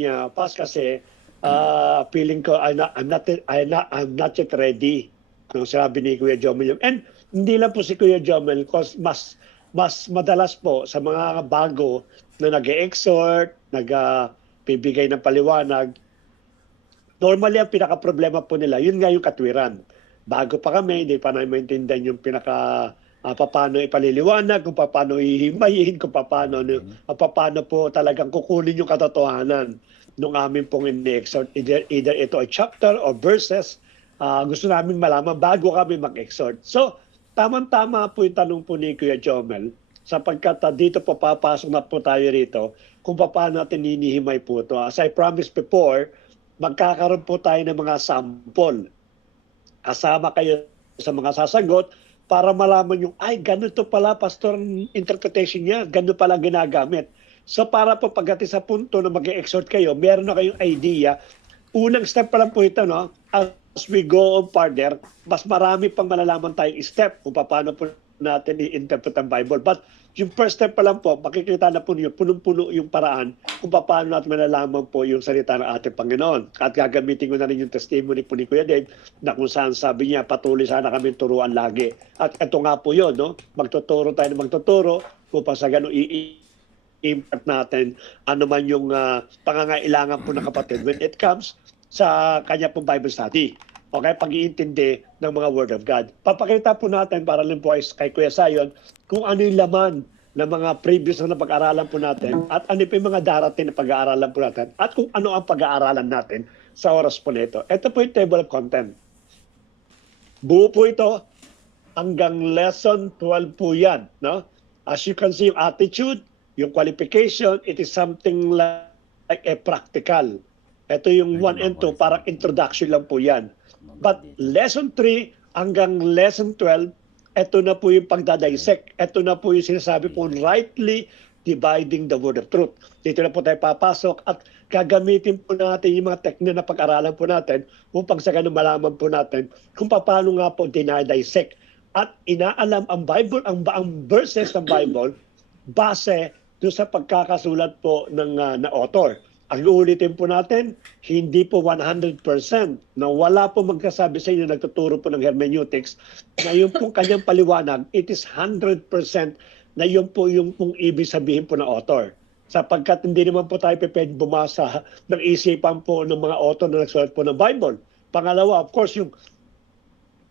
niya pas kasi feeling ko I'm not yet ready. Nung sabi ni Kuya Jomel. And hindi lang po si Kuya Jomel, cause mas madalas po sa mga bago na nag-exhort, nagbibigay ng paliwanag, normally ang pinaka-problema po nila, yun nga yung katwiran. Bago pa kami, hindi pa namin maintindihan yung paano ipaliliwanag, kung paano ihimayin, kung paano po talagang kukunin yung katotohanan nung amin pong in-exhort. Either ito ay chapter or verses, gusto namin malaman bago kami mag-exhort. So, tamang-tama po yung tanong po ni Kuya Jomel, sapagkat dito po papasok na po tayo rito kung paano natin hinihimay po ito. As I promised before, magkakaroon po tayo ng mga sample. Kasama kayo sa mga sasagot para malaman yung, ay, ganito pala, Pastor, ang interpretation niya, ganito pala ginagamit. So para po pagdating sa punto na mag-exhort kayo, meron na kayong idea. Unang step pa lang po ito, no? As we go on further, mas marami pang malalaman tayong step kung paano po natin i-interpret ang Bible. But yung first step pa lang po, makikita na po niyo, punong-puno yung paraan kung paano natin malalaman po yung salita ng ating Panginoon. At gagamitin ko na rin yung testimony po ni Kuya Dave na kung saan sabi niya, patuloy sana kami turuan lagi. At ito nga po yun, no? Magtuturo tayo ng magtuturo upang sa ganun impact natin ano man yung pangangailangan po ng kapatid when it comes sa kanya pong Bible study. Okay, pag-iintindi ng mga Word of God. Papakita po natin para lang po kay Kuya Sayon kung ano yung laman ng mga previous na pag-aaralan po natin at ano po yung mga darating na pag-aaralan po natin at kung ano ang pag-aaralan natin sa oras po nito. Ito po yung table of content. Buo po ito hanggang lesson 12 po yan. No? As you can see, yung attitude, yung qualification, it is something like a practical. Ito yung 1 and 2, parang introduction lang po yan. But lesson 3 hanggang lesson 12, ito na po yung pagdadissect. Ito na po yung sinasabi po, rightly dividing the word of truth. Dito na po tayo papasok at gagamitin po natin yung mga technique na pag-aralan po natin upang sa ganun malaman po natin kung paano nga po dinadissect. At inaalam ang Bible, ang verses ng Bible base doon sa pagkakasulat po ng na author. Ang uulitin po natin, hindi po 100% na wala po magkasabi sa inyo nagtuturo po ng hermeneutics na yung pong kanyang paliwanag, it is 100% na yun po yung pong ibig sabihin po ng author. Sapagkat hindi naman po tayo pwede bumasa ng isipan po ng mga author na nagsulat po ng Bible. Pangalawa, of course, yung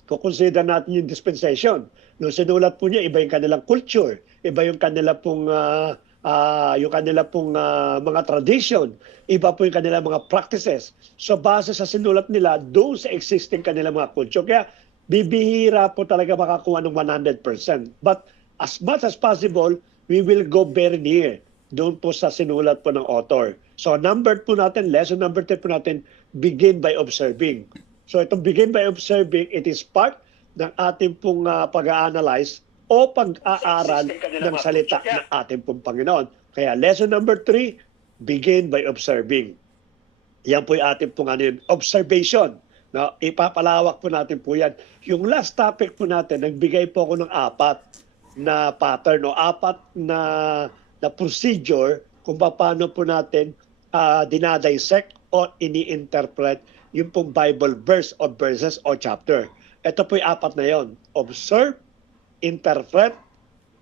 kukonsider natin yung dispensation. Nung sinulat po niya, iba yung kanilang culture, iba yung kanila pong mga tradition, iba po yung kanilang mga practices. So base sa sinulat nila, doon sa existing kanilang mga culture. Kaya bibihira po talaga makakuha ng 100%. But as much as possible, we will go very near doon po sa sinulat po ng author. So number po natin, lesson number 10 po natin, begin by observing. So itong begin by observing, it is part ng ating pong pag-a-analyze o pag-aaral ng salita ng ating pong Panginoon. Kaya lesson number 3, begin by observing. Yan po yung ating pong observation. No? Ipapalawak po natin po yan. Yung last topic po natin, nagbigay po ako ng 4 na pattern o 4 na procedure kung paano po natin dinadissect o ini-interpret yung pong Bible verse o verses o chapter. Ito po yung 4 na yon. Observe, interpret,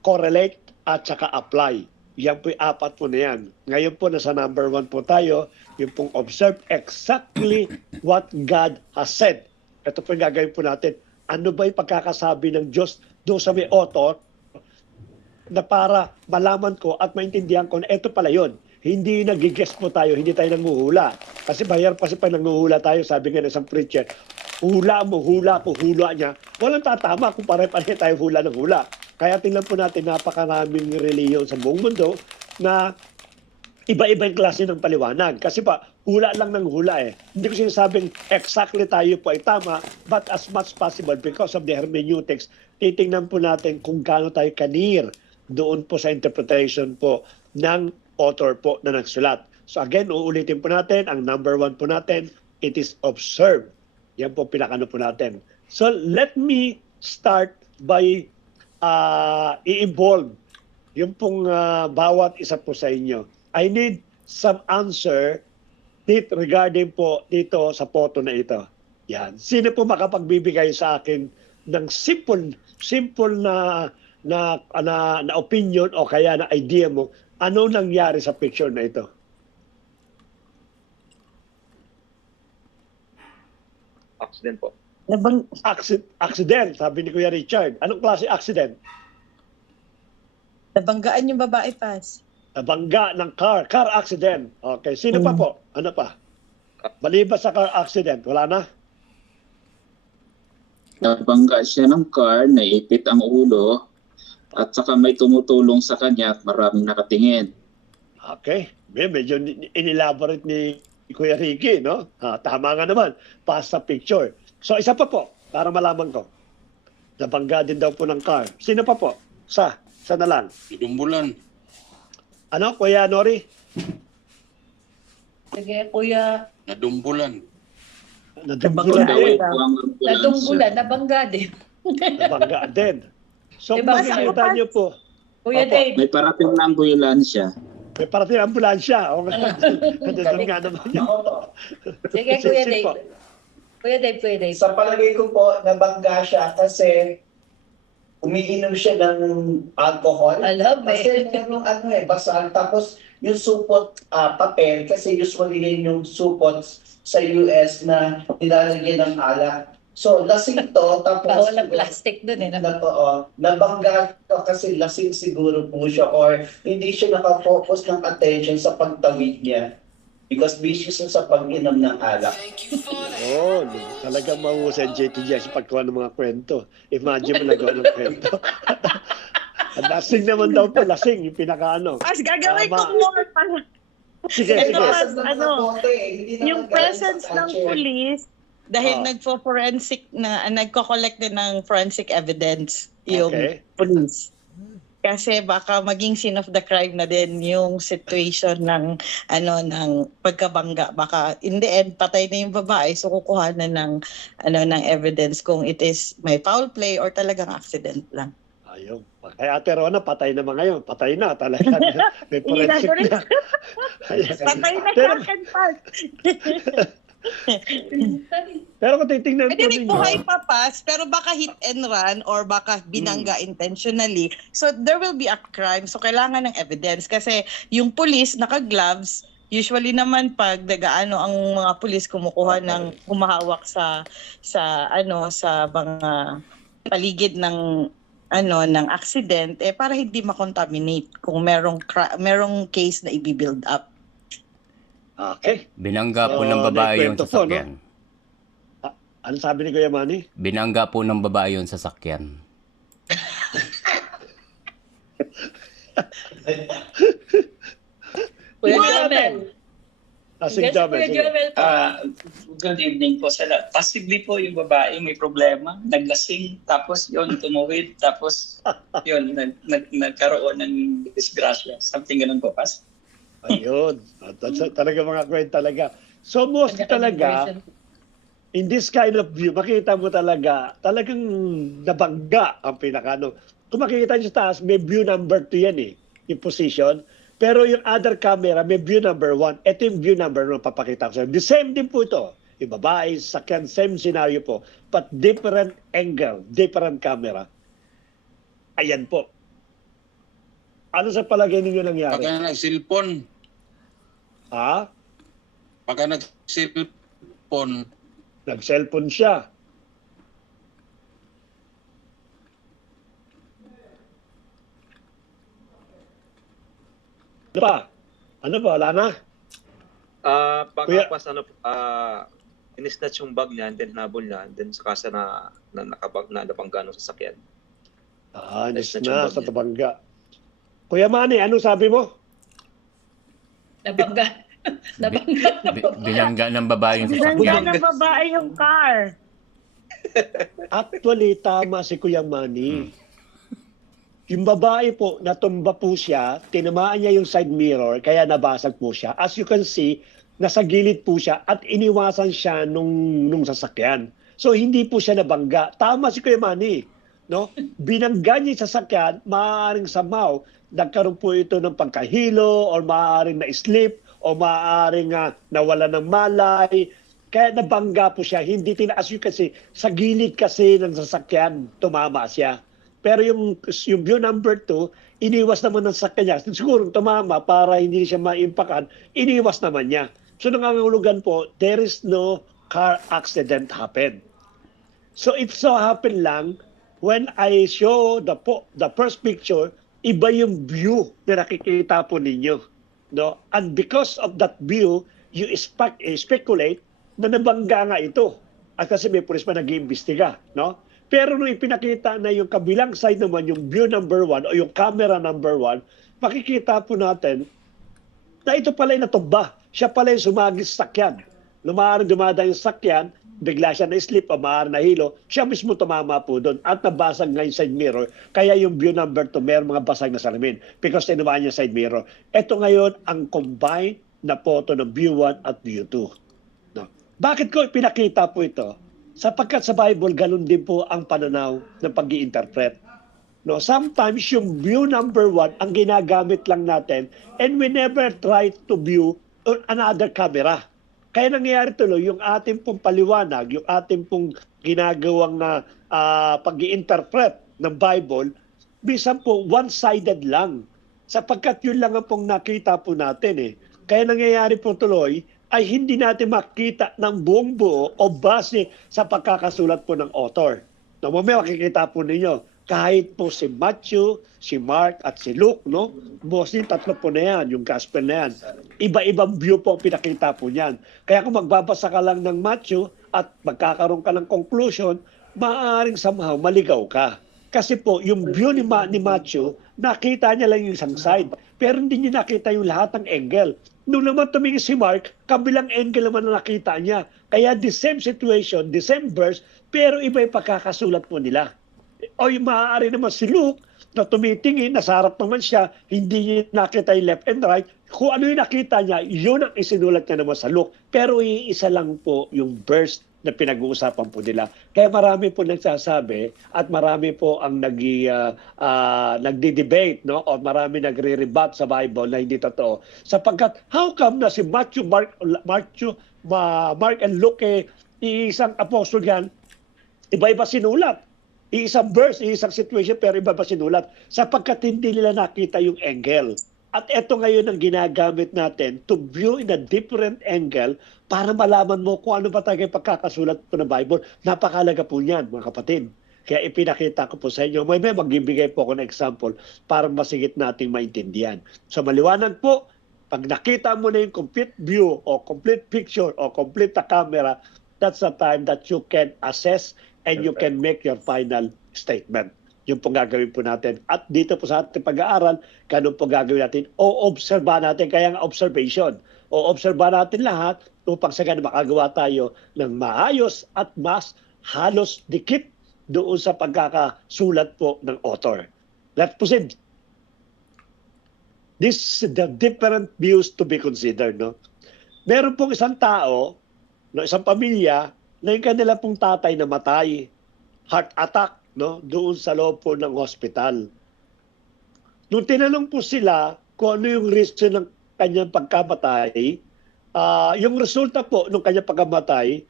correlate, at saka apply. Yan po yung 4 po na yan. Ngayon po, nasa number 1 po tayo, yung pong observe exactly what God has said. Ito po yung gagawin po natin. Ano ba yung pagkakasabi ng Diyos doon sa may author na para malaman ko at maintindihan ko na ito pala yun. Hindi nag-guess po tayo, hindi tayo nanguhula. Kasi bayar pa pag nanguhula tayo, sabi nga ng isang preacher, hula mo, hula ko, hula niya. Walang tatama kung pare-pare tayo hula ng hula. Kaya tingnan po natin, napakaraming reliyon sa buong mundo na iba-ibang klase ng paliwanag. Kasi pa, hula lang ng hula eh. Hindi ko sinasabing exactly tayo po ay tama, but as much possible because of the hermeneutics, titingnan po natin kung gaano tayo kanir doon po sa interpretation po ng author po na nagsulat. So again, uulitin po natin, ang number 1 po natin, it is observe. Yan po pinakano po natin. So let me start by i-involve yung pong bawat isa po sa inyo. I need some answer regarding po dito sa photo na ito. Yan. Sino po makapagbibigay sa akin ng simple na opinion o kaya na idea mo, ano nangyari sa picture na ito? Accident po. Accident, sabi ni Kuya Richard. Anong klase accident? Nabanggaan yung babae, Pas. Nabangga ng car accident. Okay, sino pa po? Ano pa? Maliban sa car accident, wala na? Nabangga siya ng car, naipit ang ulo, at saka may tumutulong sa kanya at maraming nakatingin. Okay, medyo inelaborate ni Kuya Ricky, no? Tama nga naman, pass sa picture. So isa pa po, para malaman ko. Nabangga din daw po ng car. Sino pa po? Isa na lang. Dumbulan. Ano, Kuya Nori? Sige, kuya. Nadumbulan. Nadumbulan din. Nadunggulan, nabangga din. Nabangga din. So, Diba, makikita niyo po, Kuya Opo. Dave, May parating na ambulansya. may parating ambulansya. O nga, doon nga naman yun. sige Kuya Sige po. Dave. Kuya Dave. Sa palagay ko po, nabangga siya kasi umiinom siya ng alcohol. Alam Kasi merong basal. Tapos yung supot papel, kasi usually yun yung supot sa US na nilalagyan ng alak. So lasing to, tapos bawal ang plastic dun eh. nabangga to kasi lasing siguro po siya or hindi siya nakafocus ng attention sa pagtawid niya. Because busy siya sa pag-inom ng alak. Oo, talagang mahusay JTG sa pagkuha ng mga kwento. Imagine mo nagawa ng kwento. Lasing naman daw po, lasing, yung pinakaano. Pas, gagawin ko Tama. more pa. Sige, Ito, sige. Pas, Hindi naman yung ganun presence sa ng kotse. police, dahil Ah. nagfo-forensic na, nagko-collect din ng forensic evidence yung Okay. police. Kasi baka maging scene of the crime na din yung situation ng ng pagkabangga. Baka in the end patay na yung babae, so kukuha na ng ng evidence kung it is may foul play or talagang accident lang. Ayun. Kaya Ate Rona, patay naman ngayon. Patay na talaga. May Hindi na forensic na. Ayan. Patay na Pero- sa akin, Pas. Pero kung titingnan Pwede po rin ninyo, buhay pa, Pas, pero baka hit and run or baka binangga intentionally. So there will be a crime. So kailangan ng evidence kasi yung police naka-gloves. Usually naman pag ang mga police kumukuha ng humahawak sa mga paligid ng ng accident para hindi ma-contaminate kung merong case na i-build up. okay. Binangga So, po ng babae may yung kwento po, sasakyan. Ano sabi ni Kuya Manny? Binangga po ng babae yung sasakyan. Kuya What? Jomel. Sige, Yes, Jomel, Kuya sige. Jomel po. Good evening po sa lahat. Possibly po yung babae may problema, naglasing, tapos yon tumuwid, tapos yon nagkaroon ng disgrasya. Something ganun po, Pas. Ayun. Talaga mga kwento talaga. So most talaga, in this kind of view, makita mo talagang nabangga ang pinakano. Kung makikita nyo sa taas, may view number 2 yan yung position. Pero yung other camera, may view number 1. Ito yung view number 1 papakita ko sa'yo. The same din po ito. Yung babae, sakyan, same scenario po. But different angle, different camera. Ayan po. Ano sa palagay ninyo nangyari? Pagka nagsilpon, Ha? pagka nagsilpon, Nag-cellphone siya. Ano pa? Ano pa? Wala na? Pagkapas, inisnatch yung bag niya, and then nabol niya, and then saka siya na nabangga ng sasakyan. Anis Yes, na na-chumba sa niya. Tabangga. Kuya Manny, ano sabi mo? Nabangga. Binangga ng babae yung Binangga sasakyan. ng babae yung car. Actually, tama si Kuya Manny. Yung babae po, natumba po siya, tinamaan niya yung side mirror, kaya nabasag po siya. As you can see, nasa gilid po siya at iniwasan siya nung sasakyan. So, hindi po siya nabangga. Tama si Kuya Manny. No? Binangga niya yung sasakyan, maaaring somehow, nagkaroon po ito ng pagkahilo or maaaring na-slip o maaaring nawala ng malay. Kaya nabangga po siya. Hindi tinaas yun kasi sa gilid kasi ng sasakyan, tumama siya. Pero yung view number 2, iniwas naman ng sasakyan niya. Siguro tumama para hindi siya maimpakan, iniwas naman niya. So nangangahulugan po, there is no car accident happen. So if so happen lang, when I show the first picture, iba yung view na nakikita po ninyo. No? And because of that view, you speculate na nabangga nga ito. At kasi may pulis pa nag-iimbestiga. No? Pero nung ipinakita na yung kabilang side naman, yung view number 1 o yung camera number 1, makikita po natin na ito pala yung natumba. Siya pala yung sumagis sa sakyan. Lumaaring dumadaan yung sakyan, bigla siya na-slip o maaari nahilo, siya mismo tumama po doon at nabasag nga yung side mirror. Kaya yung view number 2, mayroong mga basag na salamin because tinumaan niya side mirror. Ito ngayon ang combined na photo ng view 1 at view 2. No? Bakit ko pinakita po ito? Sapagkat sa Bible, ganun din po ang pananaw ng pag-i-interpret. No, sometimes yung view number 1 ang ginagamit lang natin and we never try to view on another camera. Kaya nangyayari tuloy yung ating pong paliwanag, yung ating pong ginagawang pag-i-interpret ng Bible, bisan po one-sided lang. Sapagkat yun lang ang pong nakita po natin eh. Kaya nangyayari po tuloy ay hindi natin makita ng buong buo o base sa pagkakasulat po ng author. No, mamaya makikita po ninyo, kahit po si Matthew, si Mark at si Luke, no? Mostly tatlo po na yan, yung gospel na yan. Iba-ibang view po ang pinakita po niyan. Kaya kung magbabasa ka lang ng Matthew at magkakaroon ka ng conclusion, maaaring somehow maligaw ka. Kasi po, yung view ni Matthew, nakita niya lang yung isang side. Pero hindi niya nakita yung lahat ng angle. Nung naman tumingin si Mark, kabilang angle naman na nakita niya. Kaya the same situation, the same verse, pero iba yung pagkakasulat po nila. O yung maaari naman si Luke, na tumitingin, nasa harap naman siya, hindi niya nakita yung left and right. Kung ano yung nakita niya, yun ang isinulat niya naman sa Luke. Pero iisa lang po yung verse na pinag-uusapan po nila. Kaya marami po nagsasabi at marami po ang nagdi-debate, no? O marami nagre-rebut sa Bible na hindi totoo. Sapagkat how come na si Matthew, Mark and Luke, isang apostle yan, iba-iba sinulat. Iisang verse, iisang situation, pero iba-iba sinulat. Sapagkat hindi nila nakita yung angle. At ito ngayon ang ginagamit natin to view in a different angle para malaman mo kung ano ba talaga yung pagkakasulat po ng Bible. Napakalaga po niyan, mga kapatid. Kaya ipinakita ko po sa inyo. May magbibigay po ako ng example para masigit nating maintindihan. So maliwanag po, pag nakita mo na yung complete view o complete picture o complete na camera, that's the time that you can assess and you can make your final statement. Yung po gagawin po natin. At dito po sa ating pag-aaral, ganun po gagawin natin. O obserba natin, kaya nga observation. O obserba natin lahat upang sa ganun makagawa tayo ng maayos at mas halos dikit doon sa pagkakasulat po ng author. Let's proceed. This is the different views to be considered. No? Meron pong isang tao, no, isang pamilya, na yung kanila pong tatay namatay, heart attack, no, doon sa loob po ng hospital. Nung tinanong po sila kung ano yung reason ng kanyang pagkamatay, yung resulta po ng kanyang pagkamatay,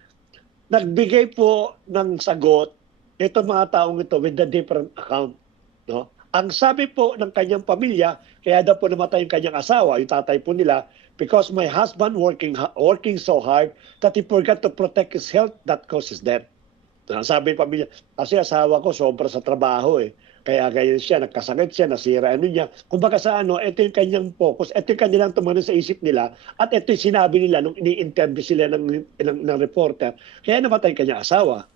nagbigay po ng sagot ito mga taong ito with a different account. No? Ang sabi po ng kanyang pamilya, kaya daw po namatay yung kanyang asawa, yung tatay po nila, because my husband working so hard that he forgot to protect his health, that causes death. Sabi ng pamilya, kasi asawa ko sobra sa trabaho eh. Kaya ganyan siya, nagkasakit siya, nasira ano niya. Kung baka sa ano, ito yung kanyang focus, ito yung kanilang tumanon sa isip nila, at ito yung sinabi nila nung ini-interview sila ng reporter, kaya namatay kanyang asawa.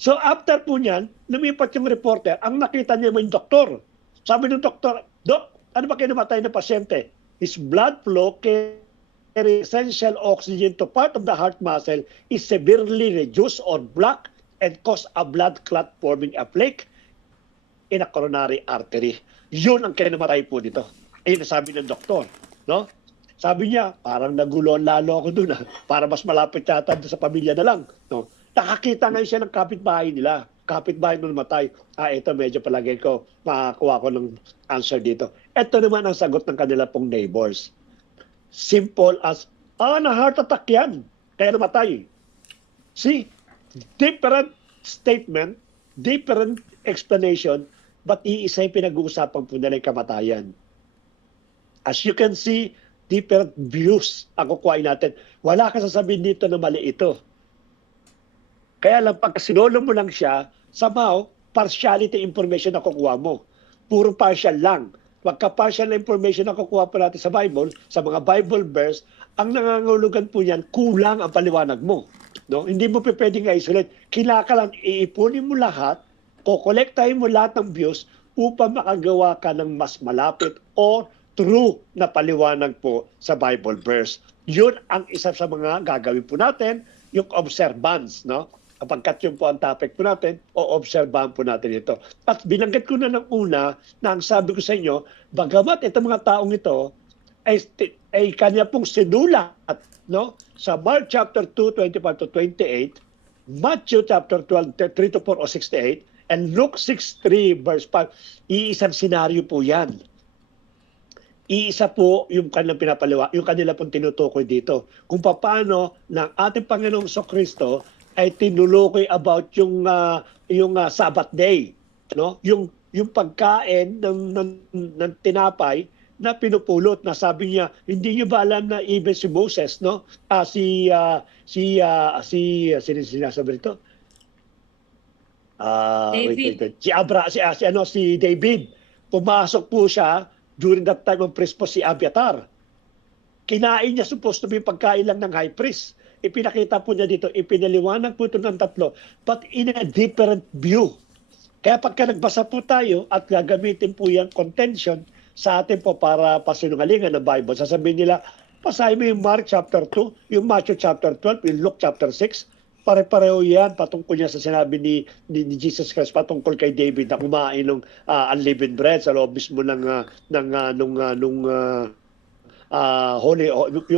So after po niyan, lumipat yung reporter, ang nakita niya yung doktor. Sabi ng doktor, Dok, ano ba kayo namatay na pasyente? His blood flow carry essential oxygen to part of the heart muscle is severely reduced or blocked and cause a blood clot forming a plaque in a coronary artery. Yun ang kinamatay po dito. Ayun sabi ng doktor. No? Sabi niya, parang naguloan lalo ako dun. Para mas malapit yata sa pamilya na lang. No? Nakakita ngayon siya ng kapitbahay nila. Kapitbahay nung namatay. Ito medyo palagay ko, makakuha ko ng answer dito. Ito naman ang sagot ng kanila pong neighbors. simple as, na-heart attack yan, kaya namatay. See, different statement, different explanation, but iisa yung pinag-uusapan po nila yung kamatayan. As you can see, different views ang kukuhain natin. Wala ka sasabihin dito na mali ito. Kaya lang, pag sinolo mo lang siya, somehow, partiality information na kukuha mo. Puro partial lang. Pagka-partial na information na kukuha po natin sa Bible, sa mga Bible verse, ang nangangulugan po niyan, kulang ang paliwanag mo. No? Hindi mo pwedeng isolate. Kinakalan, iipunin mo lahat, kukolektahin mo lahat ng views upang makagawa ka ng mas malapit or true na paliwanag po sa Bible verse. Yun ang isa sa mga gagawin po natin, yung observance, no? Kapagkat yun po ang topic po natin, o obserbahan po natin ito. At binanggit ko na ng una na ang sabi ko sa inyo, bagamat itong mga taong ito ay kanya pong sinulat, no? Sa Mark chapter 2, 25 to 28, Matthew chapter 12, 3 to 4 o 6 to 8, and Luke 6:3 verse 5, iisang senaryo po yan. Iisa po yung kanilang yung kanila pong tinutukoy dito. Kung paano ng ating Panginoong Kristo ay tinulokoy about yung Sabbath day, no? Yung pagkain ng tinapay na pinupulot, na sabi niya, hindi niyo ba alam na even si Moses, no? Sinasabi rito? David. Si David. Pumasok po siya during that time of priest po si Abiathar. Kinain niya supposed to be pagkain lang ng high priest. Ipinakita po niya dito, ipinaliwanag po ito ng tatlo, but in a different view. Kaya pagka nagbasa po tayo at gagamitin po yung contention sa atin po para pasinungalingan ng Bible, sasabihin nila, pasahin mo yung Mark chapter 2, yung Matthew chapter 12, yung Luke chapter 6, pare-pareho yan patungkol niya sa sinabi ni Jesus Christ patungkol kay David na kumain ng unleavened bread sa loob mismo ng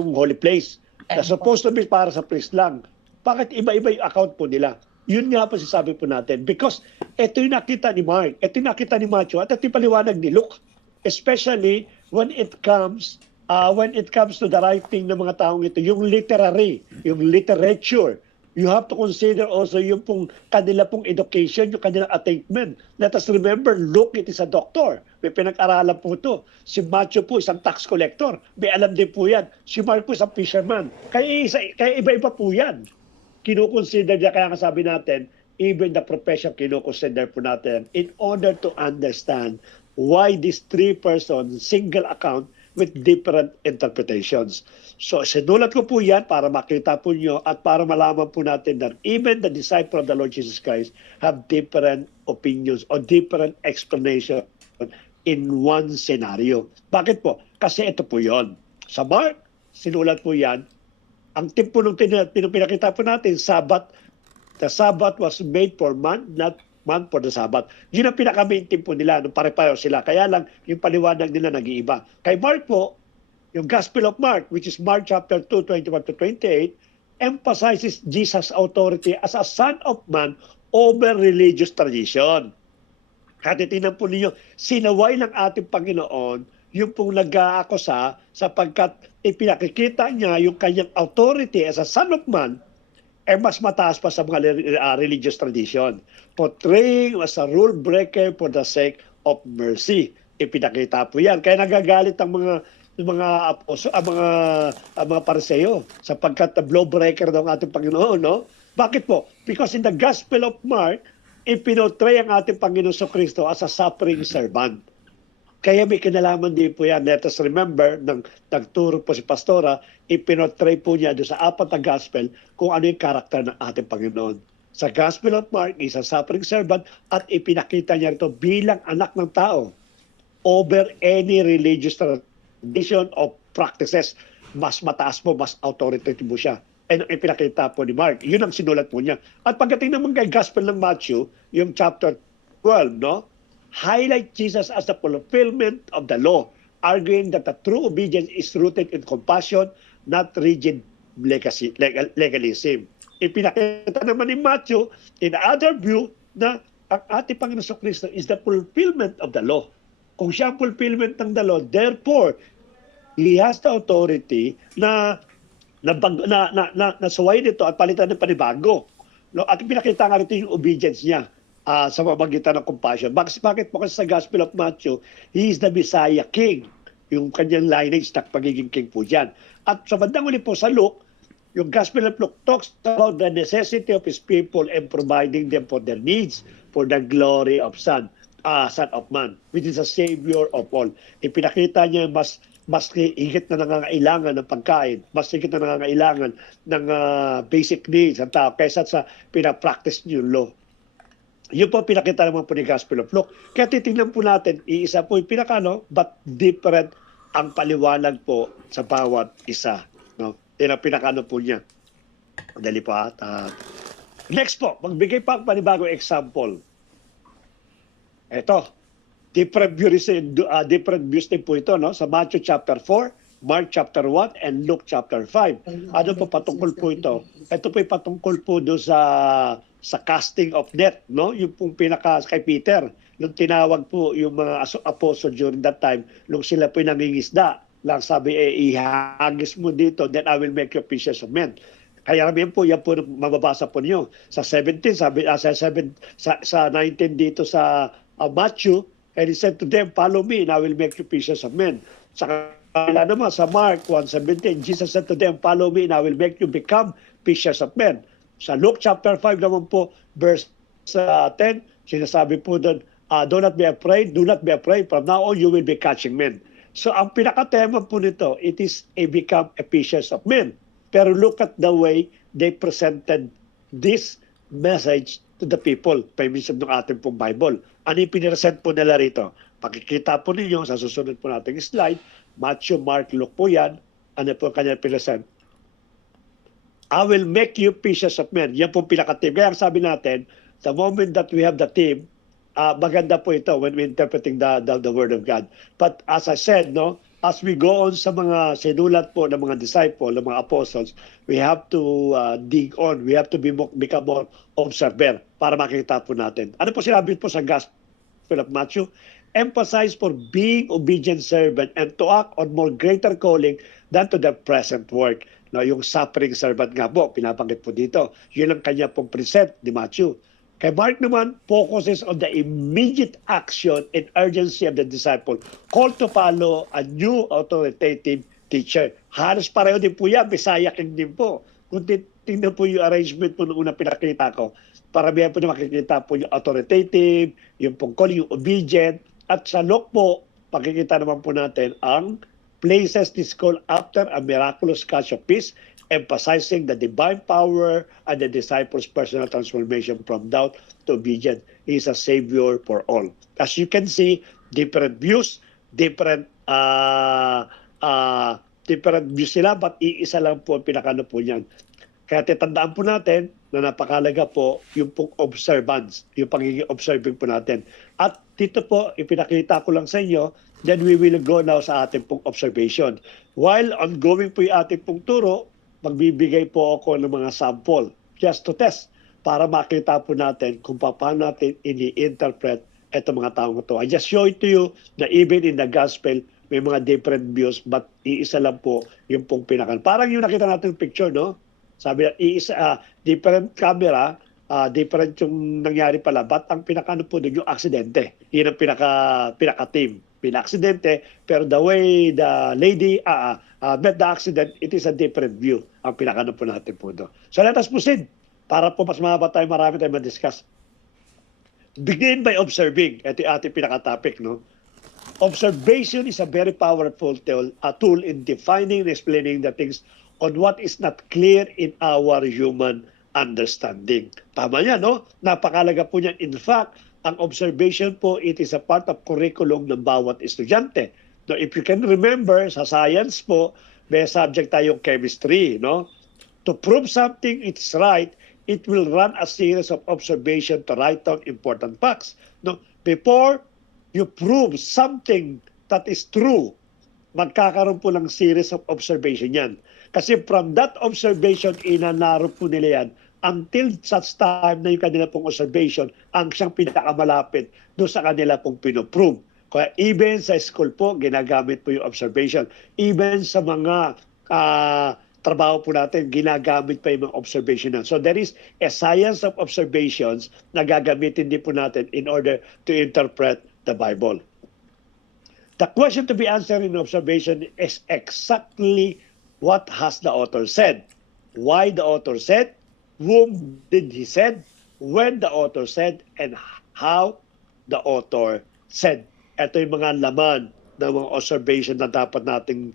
holy place. Na supposed to be para sa priest lang. Bakit iba-iba yung account po nila? Yun nga po sasabi po natin. Because ito yung nakita ni Mark, ito yung nakita ni Matthew, at ito yung paliwanag ni Luke. Especially when it comes to the writing ng mga taong ito, yung literary, yung literature. You have to consider also yung pong kanila pong education, yung kanilang attainment. Let us remember, Luke, it is a doctor. May pinag-aralan po ito. Si Matthew po, isang tax collector. May alam din po yan. Si Mark po, isang fisherman. Kaya iba-iba po yan. Kinukonsider niya, kaya nga sabi natin, even the profession kinukonsider po natin in order to understand why these three persons, single account, with different interpretations. So, sinulat ko po yan para makita po nyo at para malaman po natin that even the disciple of the Lord Jesus Christ have different opinions or different explanation in one scenario. Bakit po? Kasi ito po yon. Sa Mark, sinulat po yan. Ang tip po nung pinakita po natin, Sabbath, the Sabbath was made for man, not man for the Sabbath. Yun ang pinaka-main tip po nila, nung pare-pareho sila. Kaya lang, yung paliwanag nila nag-iiba. Kay Mark po, yung Gospel of Mark, which is Mark chapter 2, 21 to 28, emphasizes Jesus' authority as a son of man over religious tradition. Kaya titignan po ninyo, sinaway ng ating Panginoon yung pong nag-aakusa sapagkat ipinakikita niya yung kanyang authority as a son of man mas mataas pa sa mga religious tradition. Portraying as a rule breaker for the sake of mercy. Ipinakita po yan. Kaya nagagalit ang mga Pariseo sapagkat blow breaker daw ang ating Panginoon, no? Bakit po? Because in the Gospel of Mark, ipinotray ang ating Panginoon Kristo as a suffering servant. Kaya may kinalaman din po yan. Let us remember, nagturo po si Pastora, ipinotray po niya doon sa apat na gospel kung ano yung karakter ng ating Panginoon. Sa Gospel of Mark, is a suffering servant at ipinakita niya ito bilang anak ng tao over any religious tradition of practices. Mas mataas po, mas authoritative po siya. And ipinakita po ni Mark. Yun ang sinulat po niya. At pagdating naman kay Gospel ng Matthew, yung chapter 12, no? Highlight Jesus as the fulfillment of the law, arguing that the true obedience is rooted in compassion, not rigid legalism. Ipinakita naman ni Matthew, in other view, na ang ating Panginoon Kristo is the fulfillment of the law. Kung siya ang fulfillment ng the law, therefore, he has the authority na nasuwayin ito at palitan ng panibago. No? At pinakita nga rito yung obedience niya sa pamagitan ng compassion. Bakit po kasi sa Gospel of Matthew, he is the Messiah King. Yung kanyang lineage na pagiging king po dyan. At sa bandang uli po sa Luke, yung Gospel of Luke talks about the necessity of his people and providing them for their needs for the glory of Son of Man, which is a Savior of all. Ipinakita niya mas higit na nangangailangan ng pagkain, mas higit na nangangailangan ng basic needs ng tao kaysa sa pinapractice niyo law. Yun po pinakita naman po ni Gospel of Luke. Kaya titingnan po natin, iisa po yung but different ang paliwanag po sa bawat isa. No? Yan ang pinakano po niya. Dali po next po, magbigay pa ang panibagong example. Ito, different views din po ito, no? Sa Matthew chapter 4, Mark chapter 1, and Luke chapter 5. Ano po patungkol po ito? Ito po yung patungkol po doon sa casting of net, no? Yung pong pinaka kay Peter, nung tinawag po yung mga apostle during that time, nung sila po nangingisda, lang sabi, ihagis mo dito, then I will make you fishers of men. Kaya yan po mababasa po niyo. Sa 17, sabi, sa 19 dito sa Matthew, and he said to them, follow me, and I will make you fishers of men. Sa kanila naman, sa Mark 1:17, Jesus said to them, follow me, and I will make you become fishers of men. Sa Luke chapter 5 naman po, verse 10, sinasabi po doon, do not be afraid, from now on you will be catching men. So ang pinaka-tema po nito, it is become a fishers of men. Pero look at the way they presented this message to the people, paimisip ng ating pong Bible. Ano yung pinresent po nila rito? Pakikita po ninyo sa susunod po nating slide, Matthew, Mark, Luke po yan, ano po kanya pinresent? I will make you fishers of men. Yan po pinaka-team. Kaya sabi natin, the moment that we have the team, maganda po ito when we interpreting the Word of God. But as I said, no, as we go on sa mga sinulat po ng mga disciple, ng mga apostles, we have to dig on. We have to become more observer para makita po natin. Ano po sinabi po sa Gospel of Matthew? Emphasize for being obedient servant and to act on more greater calling than to the present work. No, yung suffering servant nga po, pinabanggit po dito. Yun ang kanya pong present ni Matthew. Kay Mark naman, focuses on the immediate action and urgency of the disciple, called to follow a new authoritative teacher. Halos pareho din po yan, Messiah King din po. Kung tingnan po yung arrangement po nung una pinakita ko, paramihan po na makikita po yung authoritative, yung pong call, yung obedient, at sa Luke po, pakikita naman po natin ang places this call after a miraculous catch of fish, emphasizing the divine power and the disciples' personal transformation from doubt to obedience. He is a savior for all. As you can see, different views, different views sila, but iisa lang po ang pinakano po niyan. Kaya titandaan po natin na napakalaga po yung pong observance, yung pagiging observing po natin. At dito po, ipinakita ko lang sa inyo, then we will go now sa ating pong observation. While ongoing po yung ating pong turo, magbibigay po ako ng mga sample just to test para makita po natin kung paano natin ini-interpret itong mga taong ito. I just show it to you na even in the gospel, may mga different views but iisa lang po yung pong pinakan. Parang yung nakita natin picture, no? Sabi na, different camera, different yung nangyari pala, but ang pinakano po doon yung aksidente. Yun ang pinaka-team. Pina-aksidente, pero the way the lady met the accident, it is a different view ang pinakano po natin po doon. So let us proceed para po mas mahaba tayo, marami tayong ma-discuss. Begin by observing. Ito yung ating pinaka-topic, no? Observation is a very powerful tool in defining and explaining the things on what is not clear in our human understanding. Tama yan, no? Napakalaga po niyan. In fact, ang observation po, it is a part of curriculum ng bawat estudyante. No, if you can remember, sa science po, may subject tayong chemistry, no? To prove something it's right, it will run a series of observation to write down important facts. No? Before you prove something that is true, magkakaroon po ng series of observation yan. Kasi from that observation, inanaro po nila yan until such time na yung kanila pong observation ang siyang pinakamalapit doon sa kanila pong pinoprove. Kaya even sa school po, ginagamit po yung observation. Even sa mga trabaho po natin, ginagamit pa yung mga observation na. So there is a science of observations na gagamitin din po natin in order to interpret the Bible. The question to be answered in observation is exactly what has the author said. Why the author said, whom did he said, when the author said, and how the author said. Ito yung mga laman ng mga observation na dapat nating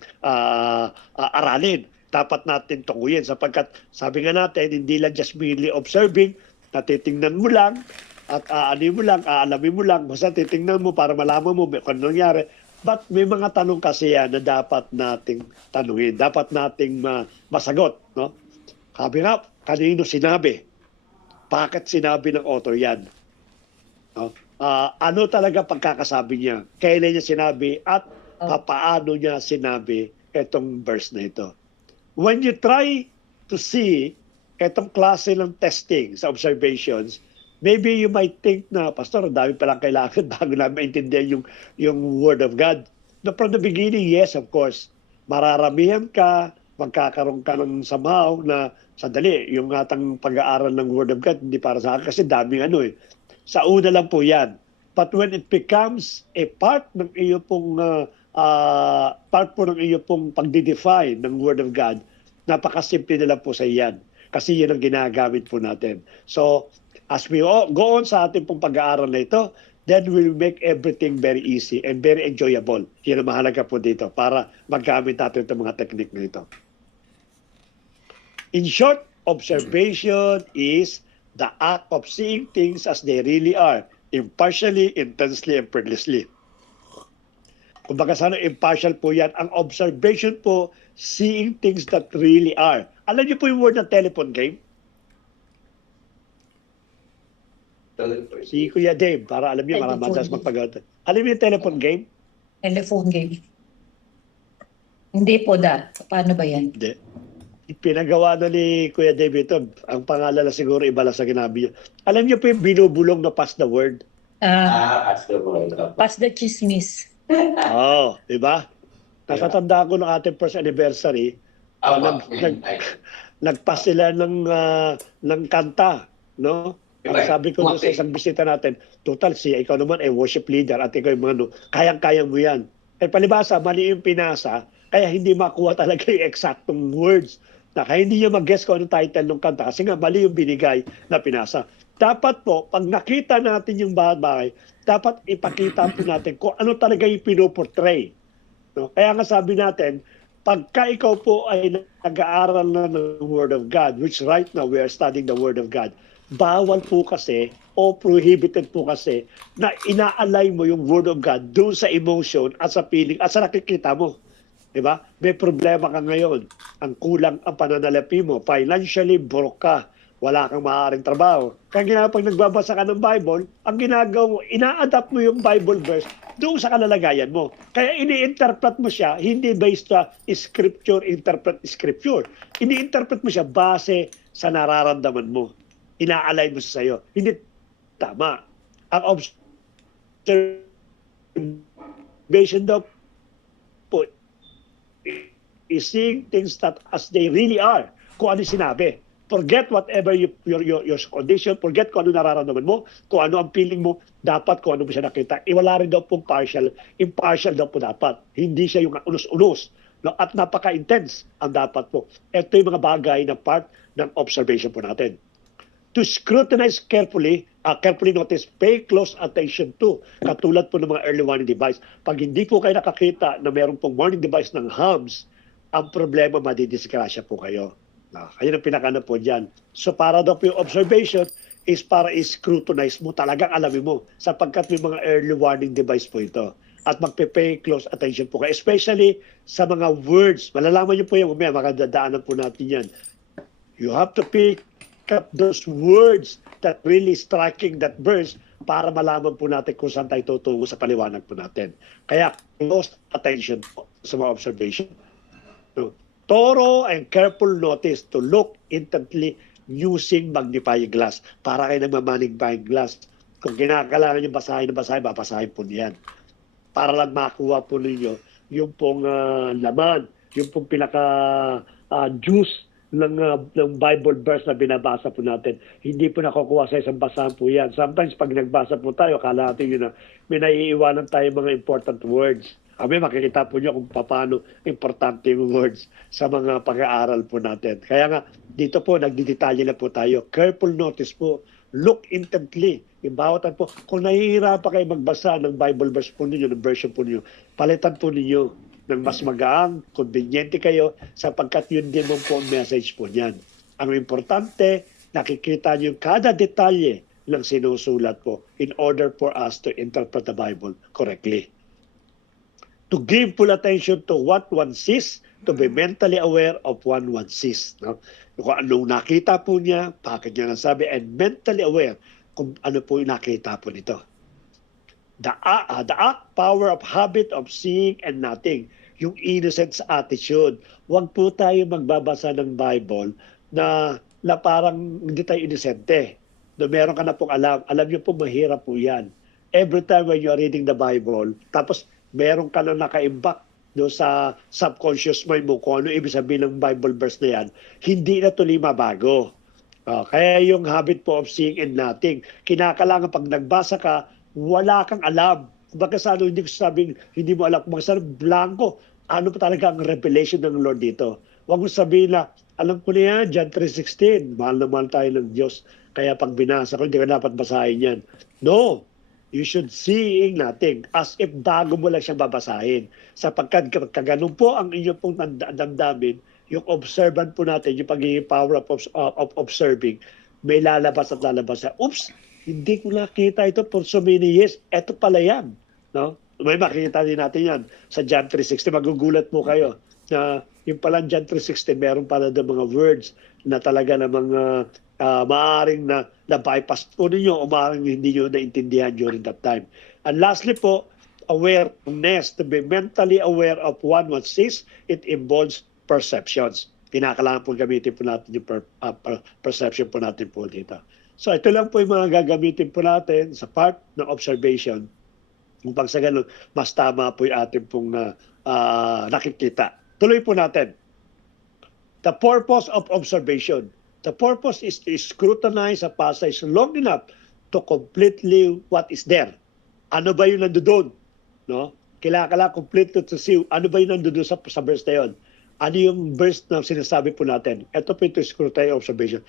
aralin. Dapat natin tunguyin sapagkat sabi nga natin, hindi lang just merely observing, natitingnan mo lang at aalamin mo lang, basta titingnan mo para malaman mo kung ano nangyari. But may mga tanong kasi yan na dapat nating tanungin, dapat nating masagot. No? Sabi nga, kanino sinabi? Bakit sinabi ng author yan? No? Ano talaga pagkakasabi niya? Kailan niya sinabi at paano niya sinabi itong verse na ito? When you try to see itong klase ng testing sa observations, maybe you might think na, Pastor, dami palang kailangan bago na maintindihan yung Word of God. No, from the beginning, yes, of course. Mararamihan ka, magkakaroon ka ng somehow na, sandali, yung atang pag-aaral ng Word of God, hindi para sa akin kasi daming Sa una lang po yan. But when it becomes a part ng iyo pong pagdidefine ng Word of God, napakasimple na lang po sa iyan. Kasi yun ang ginagamit po natin. So, as we go on sa ating pong pag-aaral na ito, then we'll make everything very easy and very enjoyable. Yun ang mahalaga po dito para maggamit natin itong mga technique na ito. In short, observation is the act of seeing things as they really are, impartially, intensely, and fearlessly. Kung baka sana impartial po yan, ang observation po, seeing things that really are. Alam niyo po yung word na telephone game? Si Kuya Dave, para alam niyo, madalas magpagawin. Alam niyo yung telephone game? Telephone game. Hindi po Paano ba yan? Hindi. Pinagawa na ni Kuya Dave ito. Ang pangalan na siguro iba lang sa ginabi niya. Alam niyo po yung binubulong na pass the word? Pass the word. Pass the chismis. Di ba? Nakatanda ko ng ating first anniversary, nagpass sila ng kanta, no? Sabi ko sa isang bisita natin, total ikaw naman ay worship leader at ikaw yung kayang-kaya mo yan. Palibasa, mali yung pinasa, kaya hindi makuha talaga yung eksaktong words. Kaya hindi niya mag-guess kung anong title ng kanta kasi nga mali yung binigay na pinasa. Dapat po, pag nakita natin yung bagay, dapat ipakita po natin kung ano talaga yung pinoportray. No? Kaya nga sabi natin, pagka ikaw po ay nag-aaral na ng Word of God, which right now we are studying the Word of God, bawal po kasi o prohibited po kasi na inaalay mo yung Word of God doon sa emotion at sa feeling at sa nakikita mo. Diba? May problema ka ngayon. Ang kulang ang pananalapi mo. Financially, broke ka. Wala kang maaaring trabaho. Kaya pag nagbabasa ka ng Bible, ang ginagawa mo, ina-adapt mo yung Bible verse doon sa kalalagayan mo. Kaya ini-interpret mo siya, hindi based sa scripture, interpret scripture. Ini-interpret mo siya base sa nararamdaman mo. Inaalay mo sa sayo. Hindi tama. Ang observation daw po is seeing things that as they really are. Kung ano sinabi. Forget whatever your condition, forget kung ano nararamdaman mo, kung ano ang feeling mo, dapat kung ano mo siya nakita. Iwala rin daw pong partial, impartial daw po dapat. Hindi siya yung unos-unos. No? At napaka-intense ang dapat po. Ito yung mga bagay na part ng observation po natin. To scrutinize carefully notice, pay close attention to. Katulad po ng mga early warning device. Pag hindi po kayo nakakita na meron pong warning device ng hams, ang problema madidisgrasya po kayo. Ayun ang pinakano po dyan. So para daw po yung observation is para i-scrutinize mo, talagang alamin mo, sapagkat may mga early warning device po ito. At magpe-pay close attention po kayo, especially sa mga words. Malalaman niyo po yung makadadaanan po natin yan. You have to pick up those words that really striking that verse para malaman po natin kung saan tayo tutungo sa paliwanag po natin. Kaya close attention po sa mga observation. So, thorough and careful notice to look intently using magnifying glass. Para kayo nagmamagnifying glass. Kung kinakailangan nyo basahin, bapasahin po niyan. para lang makuha po ninyo yung pong laman, yung pong juice ng Bible verse na binabasa po natin. Hindi po nakukuha sa isang basahan po yan. Sometimes pag nagbasa po tayo, akala natin yun na may naiiwanan tayo mga important words. Makikita po nyo kung paano importante yung words sa mga pag-aaral po natin. Kaya nga, dito po, nagdidetalye na po tayo. Careful notice po. Look intently. Ibawatan po. Kung nahihirapan kayo magbasa ng Bible verse po ninyo, ng version po ninyo, palitan po ninyo ng mas magaang, convenient kayo, sapagkat yun din po ang message po niyan. Ang importante, nakikita niyo kada detalye ng sinusulat po in order for us to interpret the Bible correctly. To give full attention to what one sees, to be mentally aware of what one sees. No? Kung anong nakita po niya, bakit niya nasabi, and mentally aware kung ano po yung nakita po nito. The act, power of habit of seeing and nothing. Yung innocence attitude. Huwag po tayo magbabasa ng Bible na parang hindi tayo inosente. Na meron ka na pong alam. Alam niyo po, mahirap po yan. Every time when you are reading the Bible, tapos meron ka na nakaimbak sa subconscious mind mo kung ano ibig sabihin ng Bible verse na yan, hindi na tuloy mabago. Kaya yung habit po of seeing and nothing, kinakailangan pag nagbasa ka, wala kang alam. Baka sa hindi ko sabing, hindi mo alam kung mga blanco. Ano pa talaga ang revelation ng Lord dito? Huwag mo sabihin na, alam ko na yan, John 3:16, mahal na mahal tayo ng Diyos. Kaya pag binasa ko, hindi ka dapat basahin yan. No, you should seeing nothing as if bago mo lang siyang babasahin. Sapagkat kaganon po ang inyong pong damdamin, yung observant po natin, yung pagiging power of observing, may lalabas at lalabas. Oops! Hindi ko nakita ito for so many years. Ito pala yan. No? May makikita din natin yan sa John 3:16. Magugulat po kayo na yung pala John 3:16, meron pala ng mga words na talaga na mga maaaring na bypass po ninyo o maaaring hindi nyo naintindihan during that time. And lastly po, awareness. To be mentally aware of what one sees, it involves perceptions. Kinakailangan po gamitin po natin yung perception po natin po dito. So ito lang po yung mga gagamitin po natin sa part ng observation. Kung pag sa ganun, mas tama po yung ating pong nakikita. Tuloy po natin. The purpose of observation. The purpose is to scrutinize a passage long enough to completely what is there. Ano ba yung nandoon? No? Kailangan completely to see ano ba yung nandoon sa verse na yun. Ano yung verse na sinasabi po natin? Ito po ito scrutinize observation.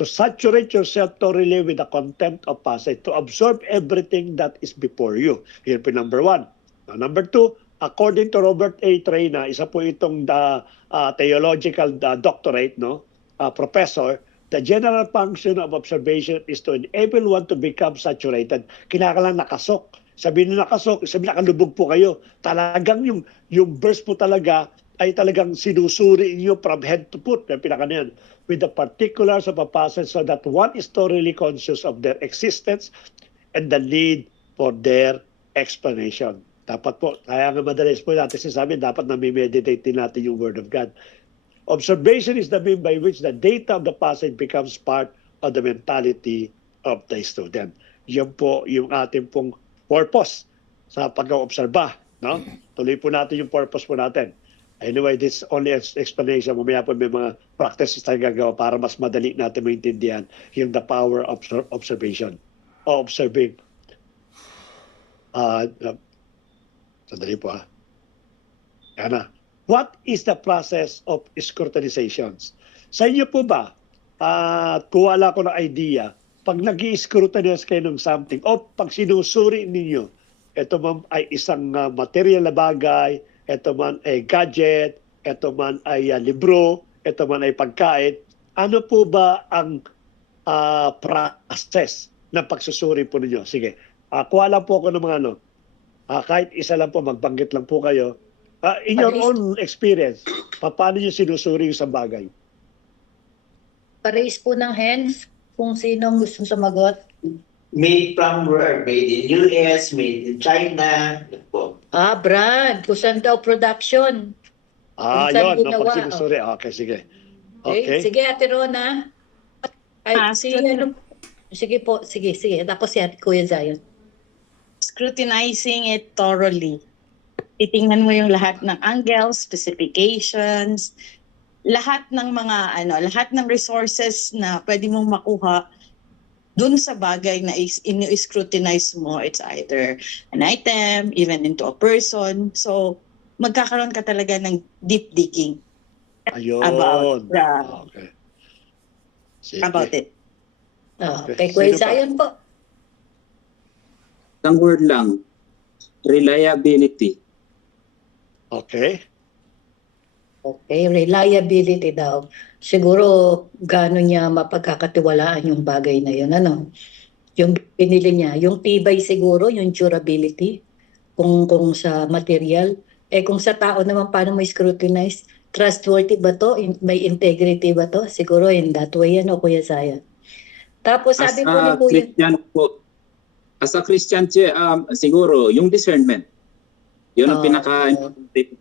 To saturate yourself thoroughly with the content of passage, to absorb everything that is before you. Here po number 1. Number 2, according to Robert A. Traina, isa po itong theological doctorate, professor, the general function of observation is to enable one to become saturated. Kinakailangan nakasok. Sabihin na nakasok, sabihin nakalubog po kayo. Talagang yung verse po talaga ay talagang sinusuri niyo from head to foot. Yung pinaka na yan. With the particulars of a passage so that one is thoroughly conscious of their existence and the need for their explanation. Dapat po, kaya nga madalas po natin sinasabi, dapat nami-meditate din natin yung Word of God. Observation is the means by which the data of the passage becomes part of the mentality of the student. Yan po yung ating pong purpose sa pag-obserba. No? Tuloy po natin yung purpose po natin. Anyway, this is only an explanation. Mamaya po may mga practices tayo gagawa para mas madali natin maintindihan yung the power of observation. O observing. Sandali po Yan na. What is the process of scrutinizations? Sa inyo po ba, kung wala ko na idea, pag nag-i-scrutinize kayo ng something, o pag sinusuri ninyo, ito man ay isang material na bagay, ito man ay gadget, ito man ay libro, ito man ay pagkain. Ano po ba ang process ng pagsusuri po ninyo? Sige, kuha lang po ako ng mga kahit isa lang po, magbanggit lang po kayo. In your own experience, paano nyo sinusuri yung isang bagay? Pareis po ng hands kung sino ang gustong sumagot. Made from where? Made in US, made in China. Brand. Kusan daw production. Kung saan Yun. ginawa, Pag sinusuri. Okay, sige. Okay. Sige, Ate Rona. Sige po. Sige. Tapos si Ate Kuya Zion. Scrutinizing it thoroughly. titingnan mo yung lahat ng angles, specifications, lahat ng mga lahat ng resources na pwede mong makuha dun sa bagay na in-scrutinize mo. It's either an item, even into a person. So, magkakaroon ka talaga ng deep digging Ayun. Okay. Sige. about it. Kay Kuya Sino pa? Zion po. Isang word lang, reliability. Okay. Okay, reliability daw. Siguro gaano niya mapagkakatiwalaan yung bagay na yun, ano? Yung pinili niya, yung tibay siguro, yung durability, kung sa material. Kung sa tao naman, paano mo scrutinize? Trustworthy ba to? May integrity ba to? Siguro in that way, ano, Kuya Zion? Tapos sabi po ni Kuya... As a Christian, siguro, yung discernment. Yun ang pinaka-importante.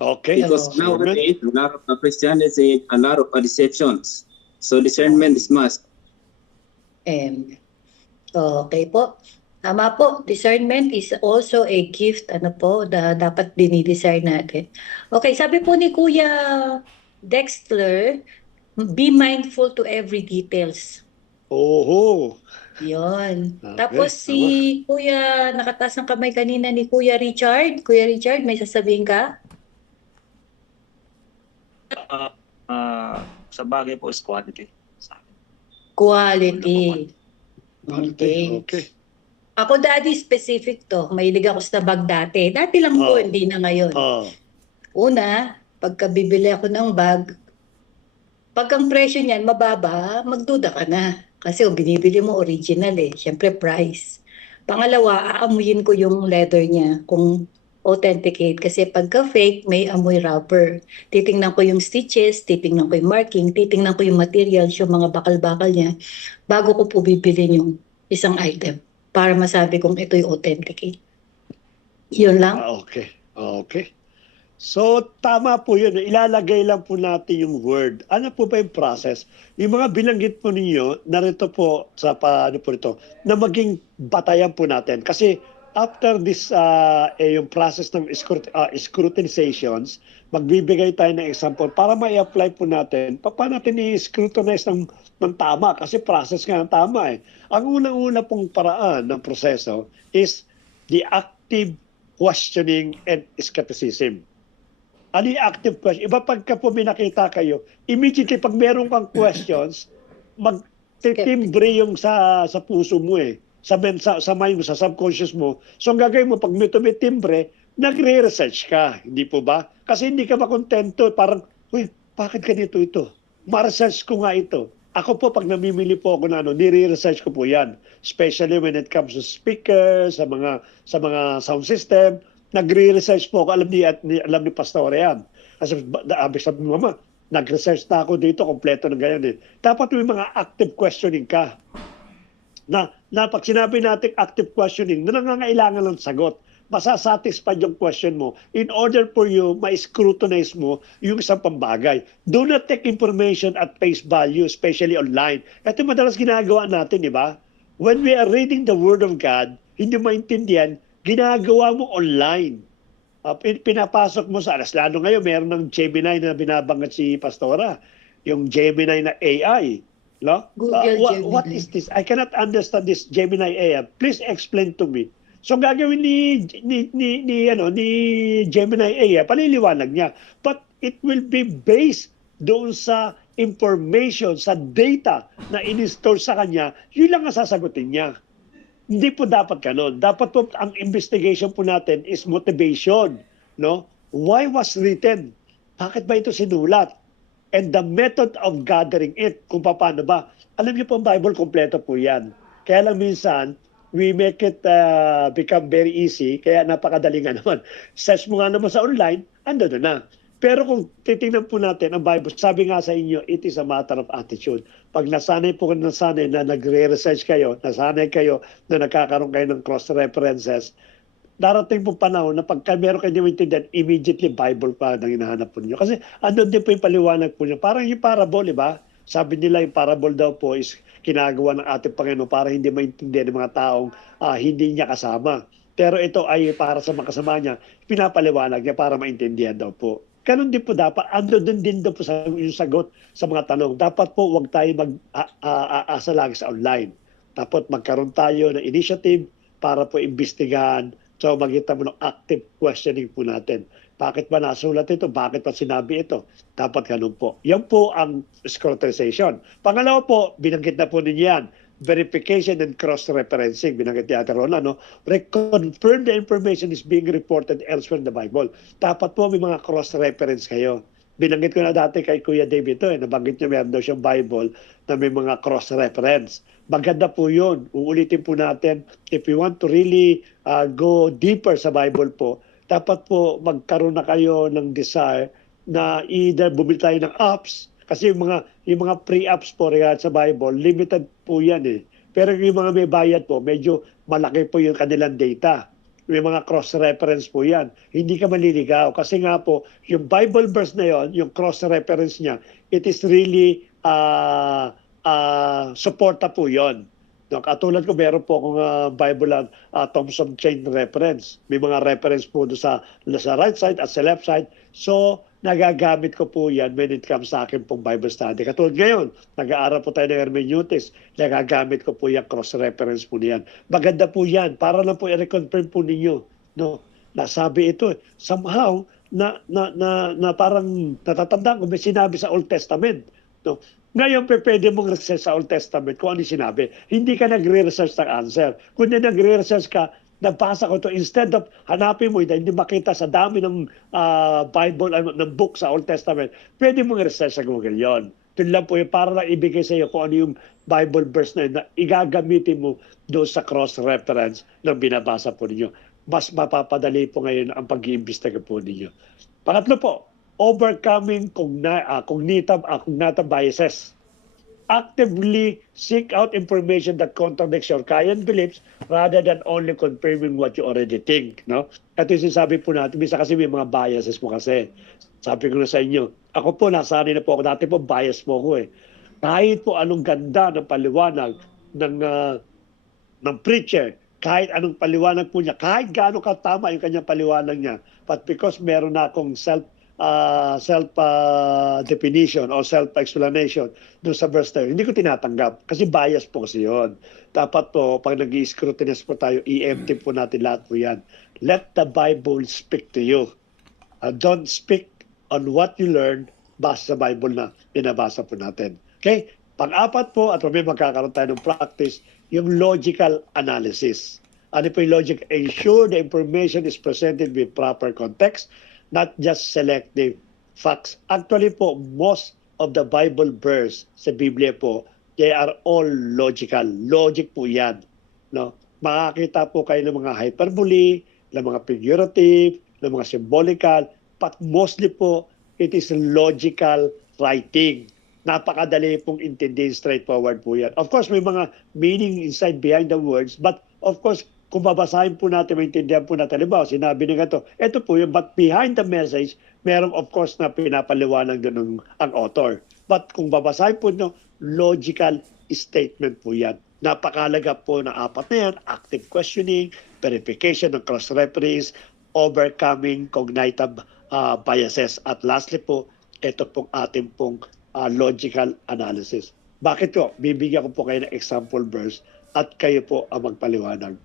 Okay. Because nowadays, a lot of Christianity, a lot of deceptions. So discernment is must. Okay po. Tama po. Discernment is also a gift, ano po, na dapat dinidesire natin. Okay, sabi po ni Kuya Dexter, be mindful to every details. Oho. Yun. Okay, Tapos si Kuya, nakataas ng kamay kanina ni Kuya Richard. Kuya Richard, may sasabihin ka? Sa bagay po is quality. Quality. Okay. Ako daddy specific to. Mahilig ako sa bag dati. Dati lang po, hindi na ngayon. Una, pagka bibili ako ng bag, pag ang presyo niyan mababa, magduda ka na. Kasi binibili mo original Siyempre price. Pangalawa, aamuyin ko yung leather niya kung authenticate. Kasi pagka fake, may amoy rubber. Titingnan ko yung stitches, titingnan ko yung marking, titingnan ko yung materials, yung mga bakal-bakal niya, bago ko po bibili yung isang item para masabi kung ito yung authenticate. Yun lang. Okay. So, tama po yun. Ilalagay lang po natin yung word. Ano po ba yung process? Yung mga binanggit po ninyo, narito po sa paano po ito, na maging batayan po natin. Kasi after this, yung process ng scrutinizations, magbibigay tayo ng example para ma-apply po natin. Paano natin i-scrutinize ng tama? Kasi process nga ng tama Ang unang-una pong paraan ng proseso is the active questioning and skepticism. Ano yung active question? Iba pagka po may nakita kayo, immediately pag meron kang questions, magtitimbre yung sa puso mo sa mind mo, sa subconscious mo. So ang gagawin mo, pag may tumitimbre, nagre-research ka. Hindi po ba? Kasi hindi ka makontento. Parang, bakit ganito ito? Ma-research ko nga ito. Ako po, pag namimili po ako na nire-research ko po yan. Especially when it comes to speakers, sa mga sound system, nagre-research po ako. Alam ni Pastor yan. Kasi sabi mo, Mama, nag-research na ako dito, kompleto ng ganyan Dapat may mga active questioning ka. Na pag sinabi natin active questioning, na nangangailangan ng sagot, masasatisfied yung question mo in order for you, ma-scrutinize mo yung isang pambagay. Do not take information at face value, especially online. Ito madalas ginagawa natin, di ba? When we are reading the Word of God, hindi maintindihan, ginagawa mo online. Pinapasok mo sa lalo ngayon, meron ng Gemini na binabanggit si Pastora. Yung Gemini na AI. No? Gemini. What is this? I cannot understand this Gemini AI. Please explain to me. So gagawin ni Gemini AI, paliliwanag niya. But it will be based doon sa information, sa data na in-store sa kanya, yun lang ang sasagutin niya. Hindi po dapat ganun. Dapat po ang investigation po natin is motivation, no? Why was written? Bakit ba ito sinulat? And the method of gathering it, kung paano ba. Alam niyo po, ang Bible kompleto po yan. Kaya lang minsan, we make it become very easy, kaya napakadali nga naman. Search mo nga naman sa online, ando na. Pero kung titingnan po natin ang Bible, sabi nga sa inyo, it is a matter of attitude. Pag nasanay po na nagre-research kayo, nasanay kayo na nagkakaroon kayo ng cross-references, darating po panahon na pagka meron kayo maintindihan, immediately Bible pa nang hinahanap po niyo. Kasi andun din po yung paliwanag po niyo. Parang yung parable, di ba? Sabi nila yung parable daw po is kinagawa ng ating Panginoon para hindi maintindihan ng mga taong hindi niya kasama. Pero ito ay para sa makasama niya, pinapaliwanag niya para maintindihan daw po. Ganun din po dapat, ando din daw po sa yung sagot sa mga tanong. Dapat po huwag tayo mag-aasa lagi sa online. Dapat magkaroon tayo ng initiative para po imbestigahan. So magkita mo ng active questioning po natin. Bakit ba nasulat ito? Bakit ba sinabi ito? Dapat ganun po. Yan po ang scrutinization. Pangalawa po, binanggit na po ninyo yan. Verification and cross-referencing. Binanggit ni Ate Rona, no? Reconfirm the information is being reported elsewhere in the Bible. Dapat po may mga cross-reference kayo. Binanggit ko na dati kay Kuya David ito, nabanggit niya meron daw siyang Bible na may mga cross-reference. Maganda po yun. Uulitin po natin, if you want to really go deeper sa Bible po, dapat po magkaroon na kayo ng desire na either bumili tayo ng apps, kasi yung mga pre-apps po regard sa Bible, limited po yan eh. Pero yung mga may bayad po, medyo malaki po yung kanilang data. May mga cross-reference po yan. Hindi ka maliligaw. Kasi nga po, yung Bible verse na yon, yung cross-reference niya, it is really suporta po yon. No, katulad ko, meron po akong Bible Thompson Chain reference. May mga reference po doon sa right side at sa left side. So, nagagamit ko po yan when it comes sa akin pong Bible study. Katulad ngayon, nag-aaral po tayo ng hermeneutics, nagagamit ko po yan, cross-reference po niyan. Maganda po yan, para lang po i-reconfirm po ninyo. No? Nasabi ito, somehow, na parang natatandaan ko, may sinabi sa Old Testament. No? Ngayon, pwede mong research sa Old Testament kung ano sinabi. Hindi ka nagre-research ng answer. Kung nagre-research ka, nabasa ko to, instead of hanapin mo, hindi makita sa dami ng Bible, ng book sa Old Testament, pwede mong research sa Google yon. Yun lang po yun, para lang ibigay sa iyo kung ano yung Bible verse na yun, na igagamitin mo doon sa cross-reference ng binabasa po ninyo. Mas mapapadali po ngayon ang pag-iimbestiga po ninyo. Pangatlo po, overcoming cognitive biases. Actively seek out information that contradicts your current beliefs rather than only confirming what you already think. No? At yung sinasabi po natin, minsan kasi may mga biases po kasi. Sabi ko na sa inyo, ako po, nasanay na po ako. Dati po, bias po ako eh. Kahit po anong ganda ng paliwanag ng preacher, kahit anong paliwanag po niya, kahit gaano katama yung kanyang paliwanag niya, but because meron na akong self-definition or self-explanation doon sa verse na yun, hindi ko tinatanggap kasi bias po kasi yun. Dapat po, pag nag-i-scrutinize po tayo, i-empty po natin lahat po yan. Let the Bible speak to you. Don't speak on what you learn base sa Bible na binabasa po natin. Okay? Pang-apat po, at may magkakaroon tayo ng practice, yung logical analysis. Ano po yung logic? Ensure the information is presented with proper context, not just selective facts. Actually po, most of the Bible verse sa Biblia po, they are all logical. Logic po yan. No? Makakita po kayo ng mga hyperbole, ng mga figurative, ng mga symbolical, but mostly po, it is logical writing. Napakadali pong intindihin, straightforward po yan. Of course, may mga meaning inside behind the words, but of course, kung babasahin po natin, maintindihan po natin, halimbawa, sinabi na ito po yun, but behind the message, merong of course na pinapaliwanag doon ang author. But kung babasahin po nyo, logical statement po yan. Napakalaga po na apat na yan, active questioning, verification ng cross-reference, overcoming cognitive biases. At lastly po, ito pong ating pong logical analysis. Bakit po? Bibigyan ko po kayo ng example verse at kayo po ang magpaliwanag.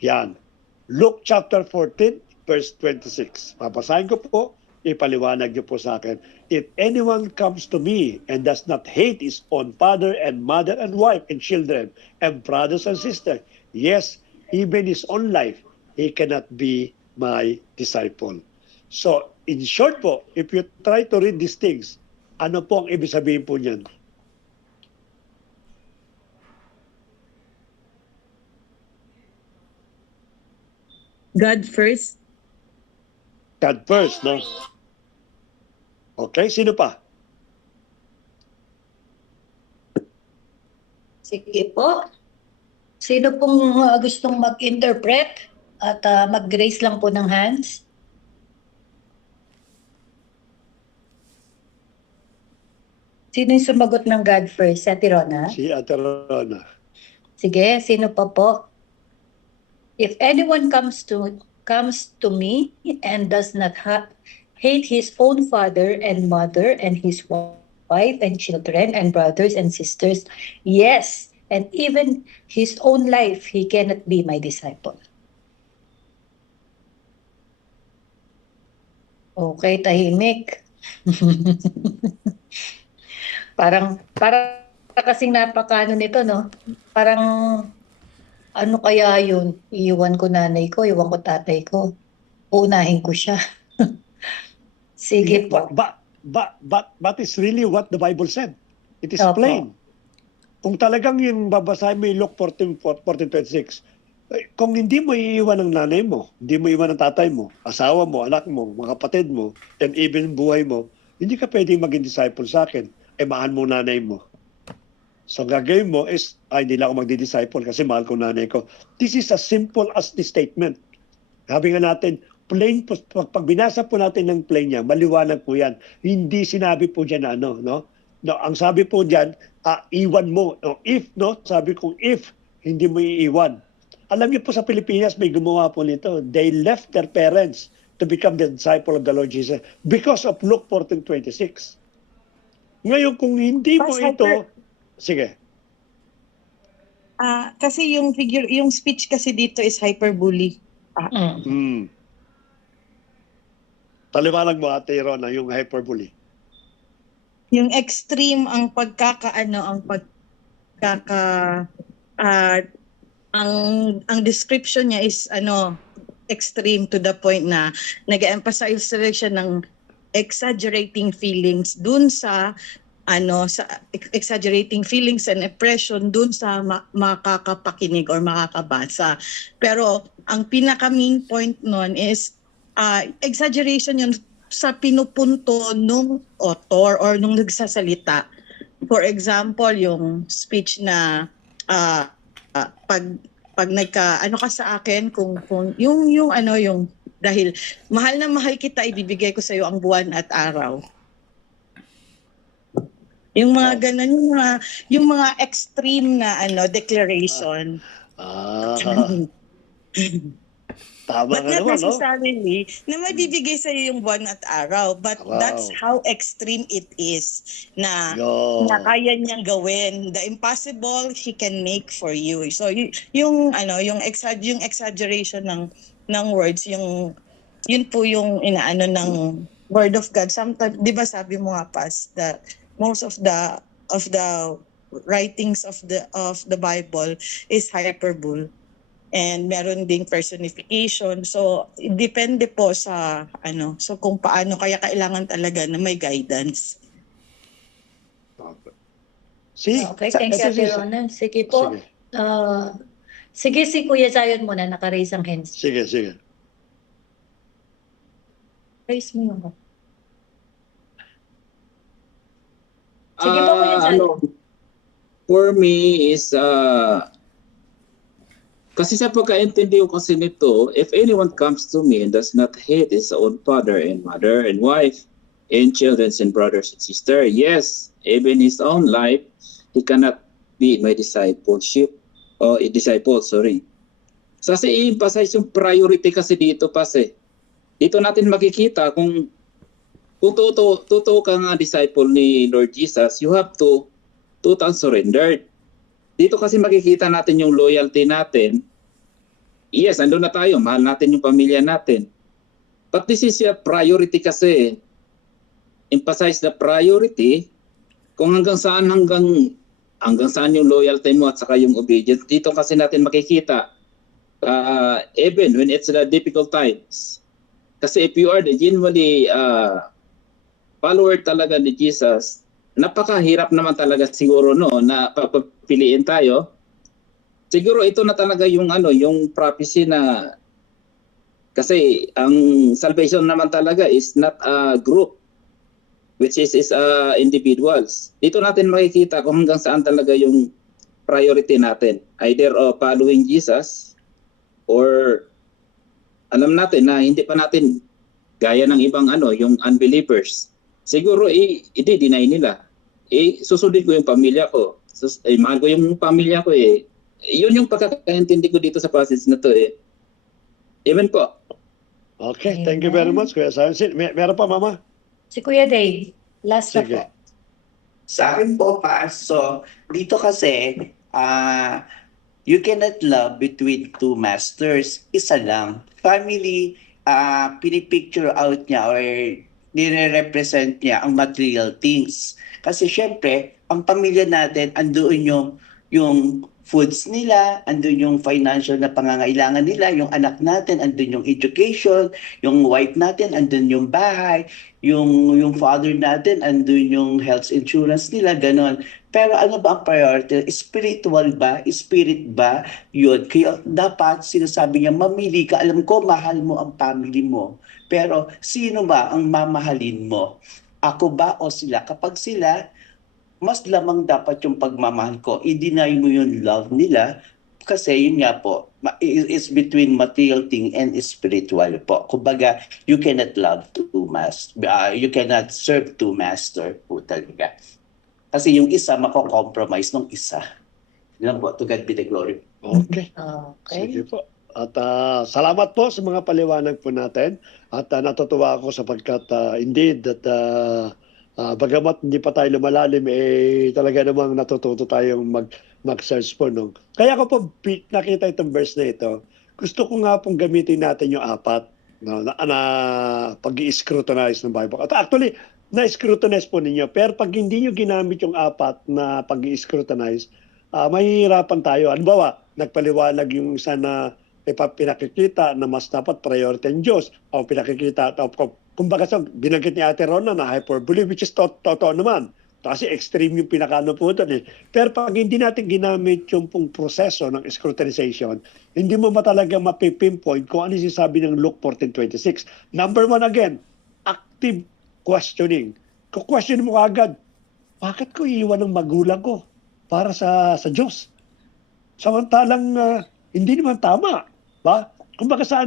Yan. Luke chapter 14, verse 26. Papasahin ko po, ipaliwanag niyo po sa akin. If anyone comes to me and does not hate his own father and mother and wife and children and brothers and sisters, yes, even his own life, he cannot be my disciple. So, in short po, if you try to read these things, ano po ang ibig sabihin po niyan? God first. God first, no? Okay, sino pa? Sige po. Sino pong gustong mag-interpret at mag-raise lang po ng hands? Sino yung sumagot ng God first? Si Ate Rona? Si Ate Rona. Sige, sino pa po? If anyone comes to me and does not hate his own father and mother and his wife and children and brothers and sisters, yes, and even his own life, he cannot be my disciple. Okay, tahimik. parang kasing napakano nito, no? Parang ano kaya yun? Iiwan ko nanay ko, iwan ko tatay ko. Unahin ko siya. Sige po. But it's really what the Bible said. It is Opo. plain. Kung talagang yung babasahin mo yung Luke 14:26, kung hindi mo iiwan ng nanay mo, hindi mo iiwan ng tatay mo, asawa mo, anak mo, mga kapatid mo, and even buhay mo, hindi ka pwedeng maging disciple sa akin. Mahal mo nanay mo. So gagawin mo is, hindi lang ako magdi-disciple kasi mahal ko nanay ko. This is as simple as the statement. Sabi nga natin, plain po, pag binasa po natin ng plain niya, maliwanag po yan. Hindi sinabi po dyan no? Ang sabi po dyan, iwan mo. No, if, no? Sabi kong if, hindi mo iiwan. Alam niyo po sa Pilipinas, may gumawa po nito. They left their parents to become the disciple of the Lord Jesus because of Luke 14:26. Ngayon, kung hindi mo ito, sige. Kasi yung speech kasi dito is hyperbole. Paliwanag mo, Ate Rona, yung hyperbole. Yung extreme ang ang description niya is extreme to the point na nag-emphasize siya ng exaggerating feelings dun sa exaggerating feelings and impression dun sa makakapakinig or makakabasa. Pero ang pinaka main point nun is exaggeration yun sa pinupunto nung author or nung nagsasalita. For example, yung speech na pag nagka ka sa akin kung yung dahil mahal na mahal kita, ibibigay ko sa iyo ang buwan at araw. Yung mga ganun, yung mga extreme na declaration. Tama But nga not naman, no? necessarily na mabibigay sa iyo yung buwan at araw. But that's how extreme it is na kaya niyang gawin. The impossible, He can make for you. So yung exaggeration ng words, yun po yung inaano ng Word of God. Sometimes, di ba sabi mo nga, Pas, that most of the writings of the Bible is hyperbole. And meron ding personification. So, depende po sa so kung paano, kaya kailangan talaga na may guidance. Okay, thank you, Ate Rona. Sige po. Sige, si Kuya Zion muna, naka-raise ang hands. Sige. Raise mo yung sige po, Kuya Zion. For me is kasi sa pagkaintindi ko kasi nito, if anyone comes to me and does not hate his own father and mother and wife and children and brothers and sisters, yes, even his own life, he cannot be my disciple. Kasi i-emphasize yung priority kasi dito kasi. Dito natin makikita kung totoo ka nga disciple ni Lord Jesus, you have to total surrendered. Dito kasi makikita natin yung loyalty natin. Yes, andun na tayo. Mahal natin yung pamilya natin. But this is a priority kasi. Emphasize the priority kung hanggang saan yung loyalty mo at saka yung obedience. Dito kasi natin makikita even when it's the difficult times. Kasi if you are the genuinely follower talaga ni Jesus, napakahirap naman talaga siguro na papapiliin tayo. Siguro ito na talaga yung yung prophecy na kasi ang salvation naman talaga is not a group, which is individuals. Dito natin makikita kung hanggang saan talaga yung priority natin. Either following Jesus or alam natin na hindi pa natin gaya ng ibang yung unbelievers. Siguro i-deny nila. Susundin ko yung pamilya ko. Mahal ko yung pamilya ko. Yun yung pagkakaintindi ko dito sa passage na to Amen po. Okay, thank you very much, Kuya Sansin. Meron pa, Mama? Si Kuya Dave, last na Sige. po. Sa akin po, so dito kasi, you cannot love between two masters. Isa lang. Family, pinipicture out niya or nire-represent niya ang material things. Kasi syempre, ang pamilya natin, andoon yung foods nila, andun yung financial na pangangailangan nila, yung anak natin, andun yung education, yung wife natin, andun yung bahay, yung father natin, andun yung health insurance nila, ganon. Pero ano ba ang priority? Spiritual ba? Spirit ba? Yun. Kaya dapat sinasabi niya, mamili ka. Alam ko, mahal mo ang family mo. Pero sino ba ang mamahalin mo? Ako ba o sila? Kapag sila, mas lamang dapat yung pagmamahal ko. I-deny mo yung love nila kasi yun nga po, it's between material thing and spiritual po. Kumbaga, you cannot love two masters. You cannot serve two master po talaga. Kasi yung isa, mako-compromise ng isa. Yun lang po, to God be the glory. Okay. Okay. Sige po. At salamat po sa mga paliwanag po natin. At natutuwa ako sapagkat indeed that bagamat hindi pa tayo lumalalim, talaga namang natututo tayong mag-search po. No? Kaya ko po nakita itong verse na ito. Gusto ko nga pong gamitin natin yung apat na pag-i-scrutinize ng Bible. At actually, na-scrutinize po ninyo. Pero pag hindi nyo ginamit yung apat na pag-i-scrutinize, mahihirapan tayo. Halimbawa, nagpaliwanag yung isa na pinakikita na mas dapat priority ang Diyos. O pinakikita, kumbaga binanggit ni Ate Rona na hyperbole, which is totoo naman. Kasi extreme yung pinakano po doon. Pero pag hindi natin ginamit yung pong proseso ng scrutinization, hindi mo talaga mapipinpoint kung ano sinasabi ng Luke 14:26. Number one again, active questioning. Question mo agad, bakit ko iiwan ng magulang ko para sa Diyos? Samantalang hindi naman tama. Ba? Kumbaga sa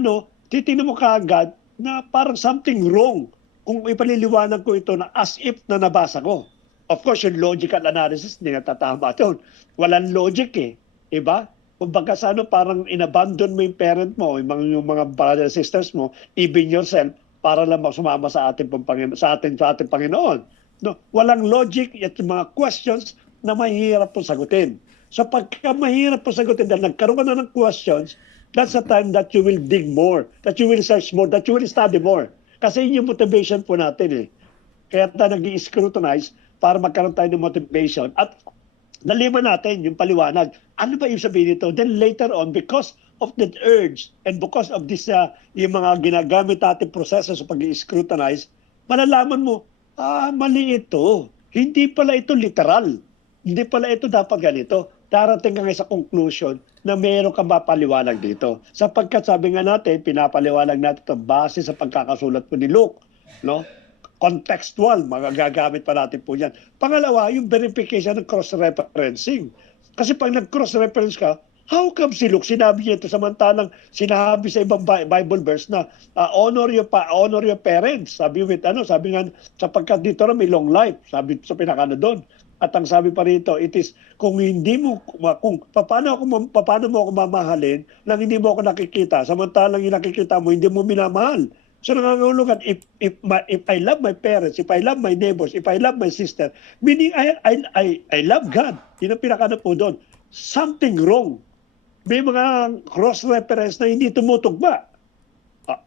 titingnan mo kaagad na parang something wrong kung ipaliliwanag ko ito na as if na nabasa ko. Of course, yung logical analysis, hindi natatama ito. Walang logic Iba? Kumbaga sa parang inabandon mo yung parent mo, yung mga brothers and sisters mo, even yourself, para lang sumama sa ating Panginoon. No, walang logic at mga questions na mahirap po sagutin. So pagka mahirap po sagutin dahil nagkaroon ka na ng questions, that's the time that you will dig more, that you will search more, that you will study more. Kasi yun yung motivation po natin Kaya tayo nag-i-scrutinize para magkaroon tayo ng motivation at naliman natin yung paliwanag. Ano ba yung sabihin nito? Then later on, because of that urge and because of this, yung mga ginagamit natin proseso sa pag-i-scrutinize, malalaman mo, mali ito. Hindi pala ito literal. Hindi pala ito dapat ganito. Darating ka sa conclusion na mayroon kang mapaliwanag dito. Sapagkat sabi nga natin, pinapaliwanag natin ito base sa pagkakasulat po ni Luke. No? Contextual, magagamit pa natin po yan. Pangalawa, yung verification ng cross-referencing. Kasi pag nag-cross-reference ka, how come si Luke sinabi niya ito samantalang sinabi sa ibang Bible verse na honor your parents. Sabi nga sapagkat dito na may long life. Sabi sa pinakano doon. At ang sabi pa rito, it is kung paano mo ako mamahalin nang hindi mo ako nakikita, samantalang yung nakikita mo hindi mo minamahal. So nangangahulugan, if I love my parents, if I love my neighbors, if I love my sister, meaning I love God. Yun ang pinakano po doon. Something wrong. May mga cross-reference na hindi tumutugma.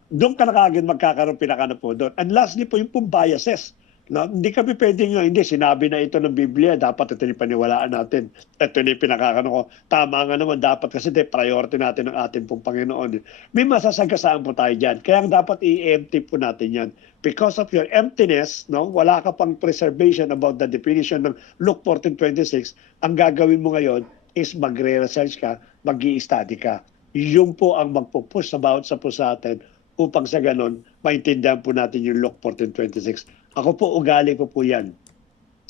Doon ka na kaagad magkakaroon pinakano po doon. And lastly po yung pong biases. No, hindi kami pwedeng sinabi na ito ng Biblia, dapat ito yung paniwalaan natin. Ito yung pinakakano ko. Tama nga naman, dapat kasi priority natin ng ating pong Panginoon. May masasagasaan po tayo dyan. Kaya dapat i-empty po natin yan. Because of your emptiness, wala ka pang preservation about the definition ng Luke 14:26, ang gagawin mo ngayon is magre-research ka, mag-i-study ka. Yun po ang magpupush sa bawat sa po sa atin upang sa ganon, maintindihan po natin yung Luke 14:26. Ako po, ugali ko po yan.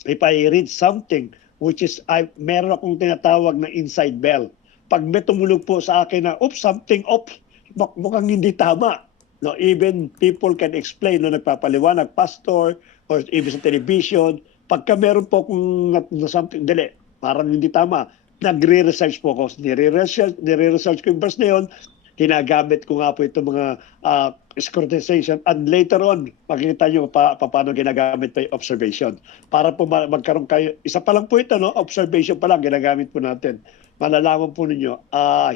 If I read something, which is, meron akong tinatawag na inside bell. Pag may tumulog po sa akin na, something mukhang hindi tama. No, even people can explain, nagpapaliwanag, pastor, or even sa television. Pagka meron po kung something, parang hindi tama. Nagre-research po ako. Nire-research ko yung verse na yun. ginagamit ko nga po itong mga scrutinization, and later on, makikita nyo paano ginagamit pa yung observation. Para po magkaroon kayo, isa pa lang po ito, no? Observation pa lang, ginagamit po natin. Malalaman po ninyo,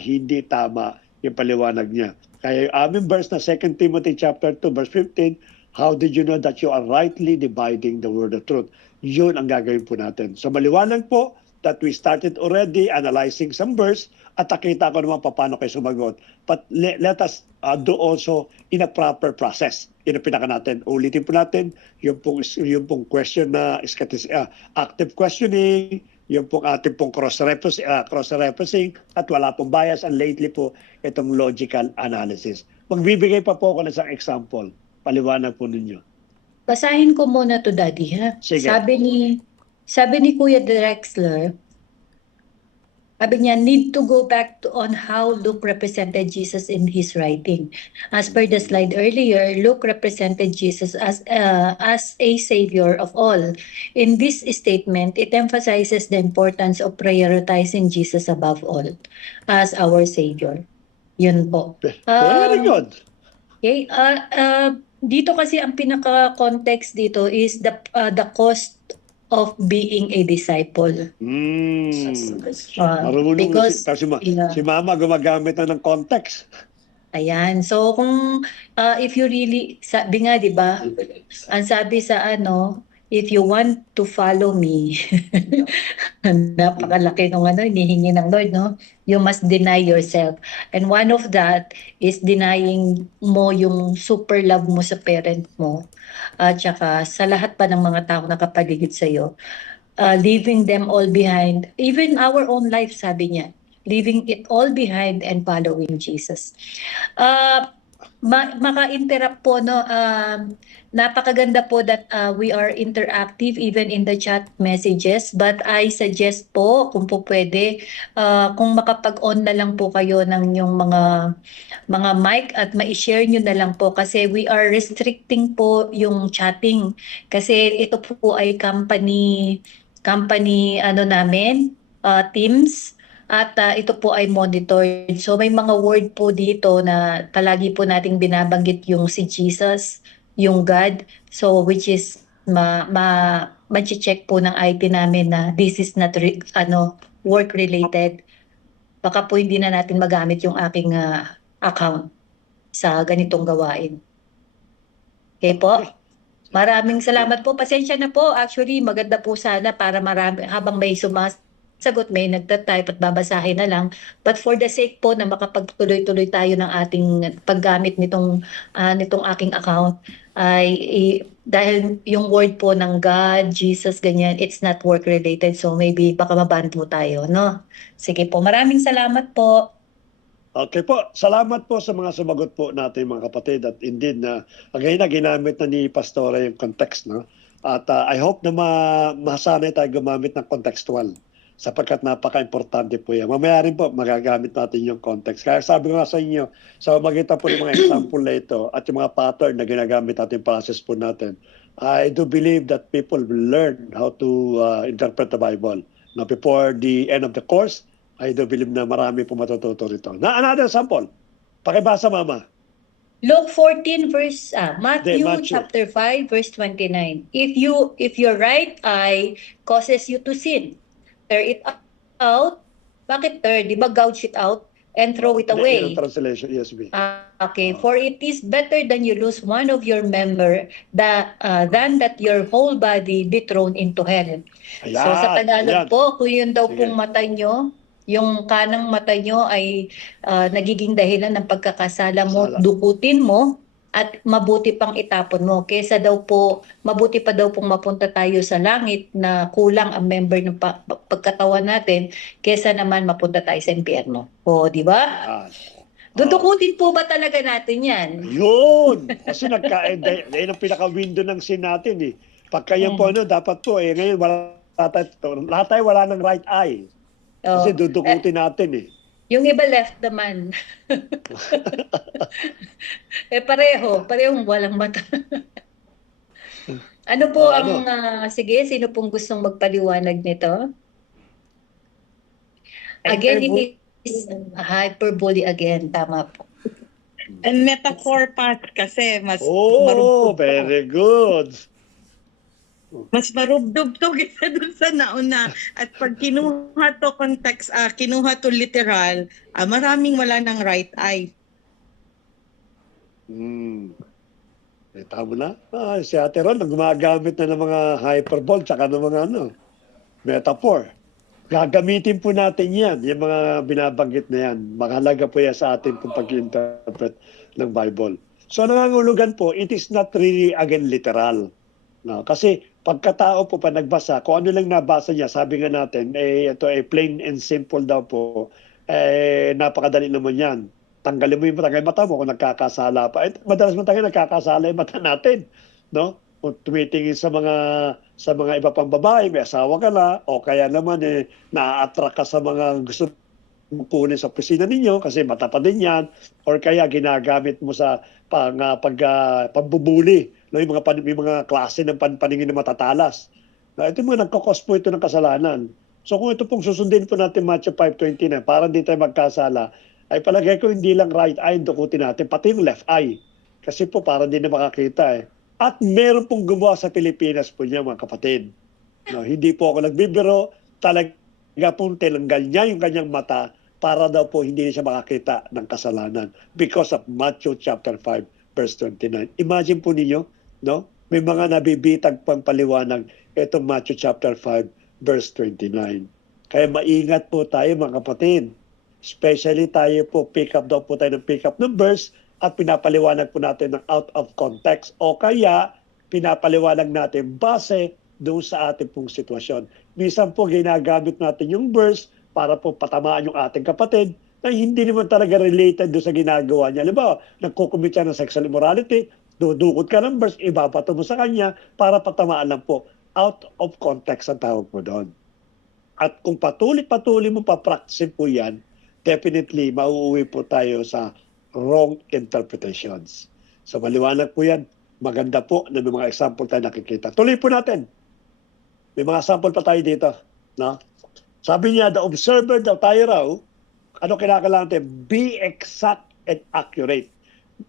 hindi tama yung paliwanag niya. Kaya yung aming verse na 2 Timothy chapter 2, verse 15, how did you know that you are rightly dividing the word of truth? Yun ang gagawin po natin. So maliwanag po that we started already analyzing some verse at nakita ko naman paano kayo sumagot. But let us do also in a proper process. Yun ang pinaka natin. Ulitin po natin yung pong question na active questioning, yung pong ating pong cross-referencing at wala pong bias, and lately po itong logical analysis. Magbibigay pa po ako ng isang example. Paliwanag po ninyo. Basahin ko muna to, Daddy, ha? Sige. Sabi ni Kuya Drexler, sabi niya, need to go back on how Luke represented Jesus in his writing. As per the slide earlier, Luke represented Jesus as a savior of all. In this statement, it emphasizes the importance of prioritizing Jesus above all as our savior. Yun po. Very good. Okay. Dito kasi ang pinaka-context dito is the cost of being a disciple. Marunong Because si Mama gumagamit na ng context. Ayan. So kung if you really, sabi nga 'di ba? Ang sabi sa if you want to follow me, napakalaki ng hinihingi ng Lord, no? You must deny yourself. And one of that is denying mo yung super love mo sa parent mo. At saka sa lahat pa ng mga tao na kapaligid sa'yo. Leaving them all behind. Even our own life, sabi niya. Leaving it all behind and following Jesus. Maka-interrupt po, no? Napakaganda po that we are interactive even in the chat messages, but I suggest po kung po pwede, kung makapag-on na lang po kayo ng yung mga mic at ma-share nyo na lang po kasi we are restricting po yung chatting kasi ito po ay company namin, Teams. At ito po ay monitored. So may mga word po dito na palagi po nating binabanggit yung si Jesus, yung God. So which is ma-check po ng IT namin na this is not work related. Baka po hindi na natin magamit yung aking account sa ganitong gawain. Okay po? Maraming salamat po. Pasensya na po. Actually, maganda po sana para marami habang may sagot may nagtatype at babasahin na lang. But for the sake po na makapagtuloy-tuloy tayo ng ating paggamit nitong aking account ay dahil yung word po ng God, Jesus, ganyan, it's not work related. So maybe baka maban po tayo, no? Sige po, maraming salamat po. Okay po, salamat po sa mga sumagot po natin mga kapatid at indeed na again na ginamit na ni Pastora yung context, no? At I hope na masanay tayo gumamit ng contextual sapagkat napaka-importante po yan. Mamaya rin po magagamit natin yung context. Kaya sabi ko nga sa inyo, sa magitan po ng mga example na ito at yung mga pattern na ginagamit natin, process po natin, I do believe that people will learn how to interpret the Bible. Now, before the end of the course, I do believe na marami po matututo rito. Na another sample. Pakibasa, Mama. Luke 14 verse Matthew chapter 5 verse 29. If your right eye causes you to sin, tear it out. Bakit tear? Di ba gouge it out and throw it away? Translation, yes, Okay, for it is better than you lose one of your member than that your whole body be thrown into hell. Ayan, So sa Tagalog po, kung yun daw Sige. pong mata nyo, yung kanang mata nyo ay nagiging dahilan ng pagkakasala mo, dukutin mo, at mabuti pang itapon mo. Kesa daw po, mabuti pa daw pong mapunta tayo sa langit na kulang ang member ng pagkatawan natin, kesa naman mapunta tayo sa impyerno. O, di ba? Dudukutin po ba talaga natin yan? Yun! Kasi yan ang pinaka-window ng sin natin eh. Pagka yan po dapat po ngayon lahat tayo wala ng right eye. Kasi dudukutin natin eh. Yung iba left naman. Parehong walang mata. Ano po sige, sino pong gustong magpaliwanag nito? Again, it is hyperbole again, tama po. And metaphor pa kasi mas Oh, marubdob to. very good. Mas marubdob to kaysa dun sa nauna. At pag kinuha to context, kinuha to literal, maraming wala ng right eye. Tama na. Si Ate Ron, gumagamit na ng mga hyperbole tsaka ng mga metaphor. Gagamitin po natin yan, yung mga binabanggit na yan. Mahalaga po yan sa atin kung pag-interpret ng Bible. So nangangulugan po, it is not really again literal. No? Kasi pagkatao po pa nagbasa, kung ano lang nabasa niya, sabi nga natin, ito ay plain and simple daw po, napakadali naman yan. Tanggalin mo yung mata mo kung nagkakasala pa. Madalas mo tayo nagkakasala yung mata natin. No? Kung tumitingin sa mga iba pang babae, may asawa ka na, o kaya naman na-attract ka sa mga gusto mong kunin sa opisina ninyo kasi mata pa din yan, or kaya ginagamit mo sa pambubuli, no? yung mga klase ng paningin na matatalas. Ito yung mga nagkakos po ito ng kasalanan. So kung ito pong susundin po natin Matthew 5:29, para hindi tayo magkasala, ay palagay ko hindi lang right eye dukutin natin, pati yung left eye. Kasi po para hindi na makakita . At meron pong gumawa sa Pilipinas po niya, mga kapatid. No, hindi po ako nagbibiro, talaga pong tinanggal niya yung kanyang mata para daw po hindi siya makakita ng kasalanan because of Matthew chapter 5 verse 29. Imagine po ninyo, no? May mga nabibitag pang paliwanag itong Matthew chapter 5 verse 29. Kaya maingat po tayo, mga kapatid. Especially tayo po, pick up ng verse at pinapaliwanag po natin ng out of context o kaya pinapaliwanag natin base doon sa ating pong sitwasyon. Minsan po ginagamit natin yung verse para po patamaan yung ating kapatid na hindi naman talaga related doon sa ginagawa niya. Halimbawa, nagkukumit siya ng sexual immorality, dudukot ka ng verse, ibabato mo sa kanya para patamaan lang po. Out of context ang tawag po doon. At kung patuloy mo pa-practice po yan, definitely mauuwi po tayo sa wrong interpretations. So maliwanag po yan. Maganda po na may mga example tayo nakikita. Tuloy po natin. May mga sample pa tayo dito. No? Sabi niya, the observer daw tayo raw, ano kinakailangan natin? Be exact and accurate.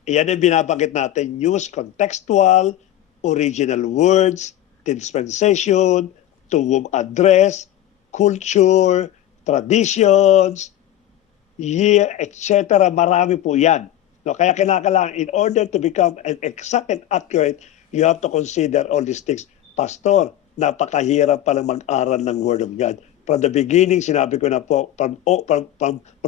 Iyan ang binabanggit natin. Use contextual, original words, dispensation, to whom address, culture, traditions, year, etc. Marami po yan. No, kaya kinakailangan, in order to become an exact and accurate, you have to consider all these things. Pastor, napakahirap palang mag-aral ng Word of God. From the beginning, sinabi ko na po, from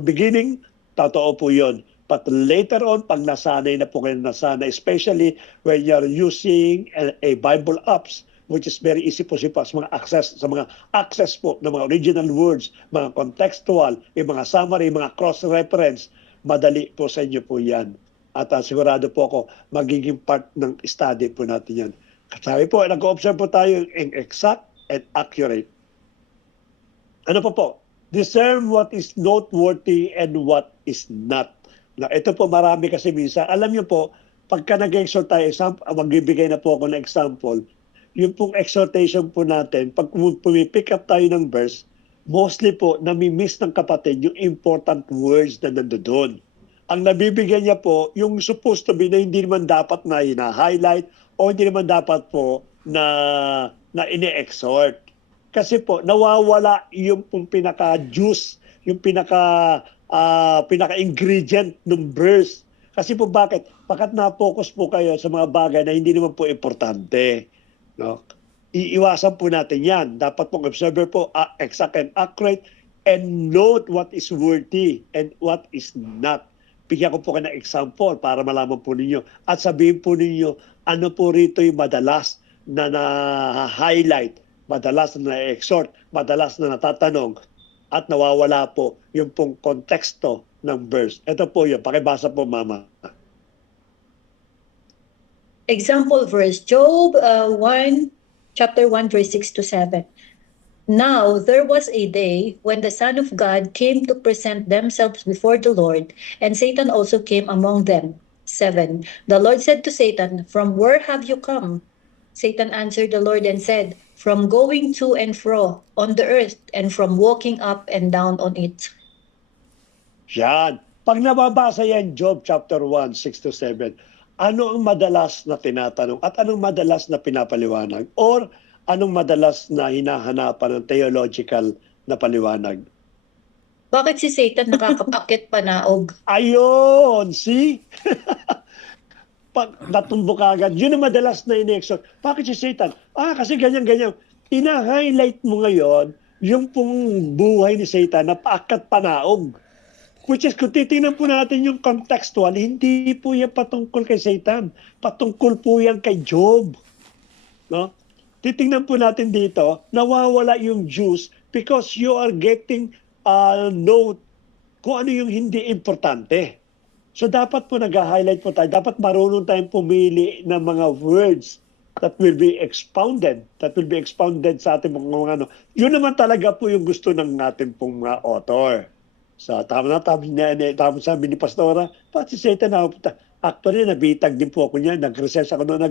beginning, totoo po yun. But later on, pag nasanay na po kayo nasanay, especially when you're using a Bible apps, which is very easy po sa mga access po ng mga original words, mga contextual, yung mga summary, mga cross-reference, madali po sa inyo po yan. At sigurado po ako, magiging part ng study po natin yan. Sabi po, nag-observe po tayo in exact and accurate. Ano po? Discern what is noteworthy and what is not. Now, ito po marami kasi minsan. Alam niyo po, pagka nag-exhort tayo, magbibigay na po ako ng example, yung pong exhortation po natin, pag pumipick up tayo ng verse, mostly po, nami-miss ng kapatid yung important words na nandoon. Ang nabibigyan niya po, yung supposed to be na hindi naman dapat na hina-highlight o hindi naman dapat po na ini-exhort. Kasi po, nawawala yung pong pinaka-juice, yung pinaka-ingredient ng verse. Kasi po bakit? Bakit na-focus po kayo sa mga bagay na hindi naman po importante. No? Iiwasan po natin yan. Dapat pong observer po, exact and accurate, and note what is worthy and what is not. Bigyan ko po kayo ng example para malaman po ninyo. At sabihin po ninyo, ano po rito yung madalas na na-highlight, madalas na na-exhort, madalas na natatanong, at nawawala po yung pong konteksto ng verse. Ito po yun. Pakibasa po, Mama. Example verse, Job chapter 1, verse 6 to 7. Now there was a day when the Son of God came to present themselves before the Lord, and Satan also came among them. 7. The Lord said to Satan, "From where have you come?" Satan answered the Lord and said, "From going to and fro on the earth, and from walking up and down on it." Yan. Pag nababasa yan, Job chapter 1, 6 to 7, ano ang madalas na tinatanong at anong madalas na pinapaliwanag? Or anong madalas na hinahanapan ng theological na paliwanag? Bakit si Satan nakakapakit panaog? Ayun, see? Pag natumbo ka agad, yun ang madalas na in-exhort. Bakit si Satan? Kasi ganyan-ganyan. Ina-highlight mo ngayon yung pong buhay ni Satan na paakat panaog. Which is, kung titingnan po natin yung contextual, hindi po yan patungkol kay Satan. Patungkol po yan kay Job. No? Titingnan po natin dito, nawawala yung Jews because you are getting note kung ano yung hindi importante. So dapat po nag-highlight po tayo, dapat marunong tayong pumili ng mga words that will be expounded, sa ating mga ano. Yun naman talaga po yung gusto ng natin pong mga author. So tama sabi ni Pastora, pati si Satan napupunta. Actually, nabitag din po ako niya, nag-research ako noon,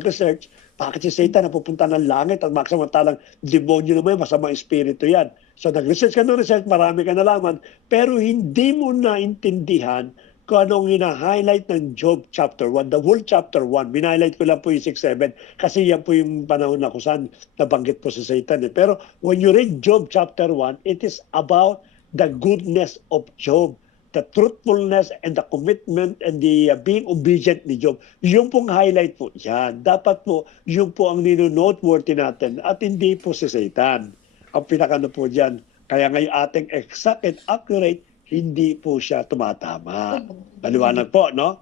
bakit si Satan napupunta ng langit at makasamantalang demonyo naman, masamang espiritu yan. So nag-research ka noon, marami ka nalaman, pero hindi mo naintindihan kung anong hina-highlight ng Job chapter 1, the whole chapter 1. Bin-highlight ko lang po yung 6-7 kasi yan po yung panahon na kung saan nabanggit po si Satan. Pero when you read Job chapter 1, it is about the goodness of Job, the truthfulness and the commitment and the being obedient ni Job. Yung pong highlight po yan. Dapat po, yung po ang nino-noteworthy natin at hindi po si Satan. Ang pinakano po dyan. Kaya ngayon ating exact and accurate, hindi po siya tumatama. Maliwanag po, no?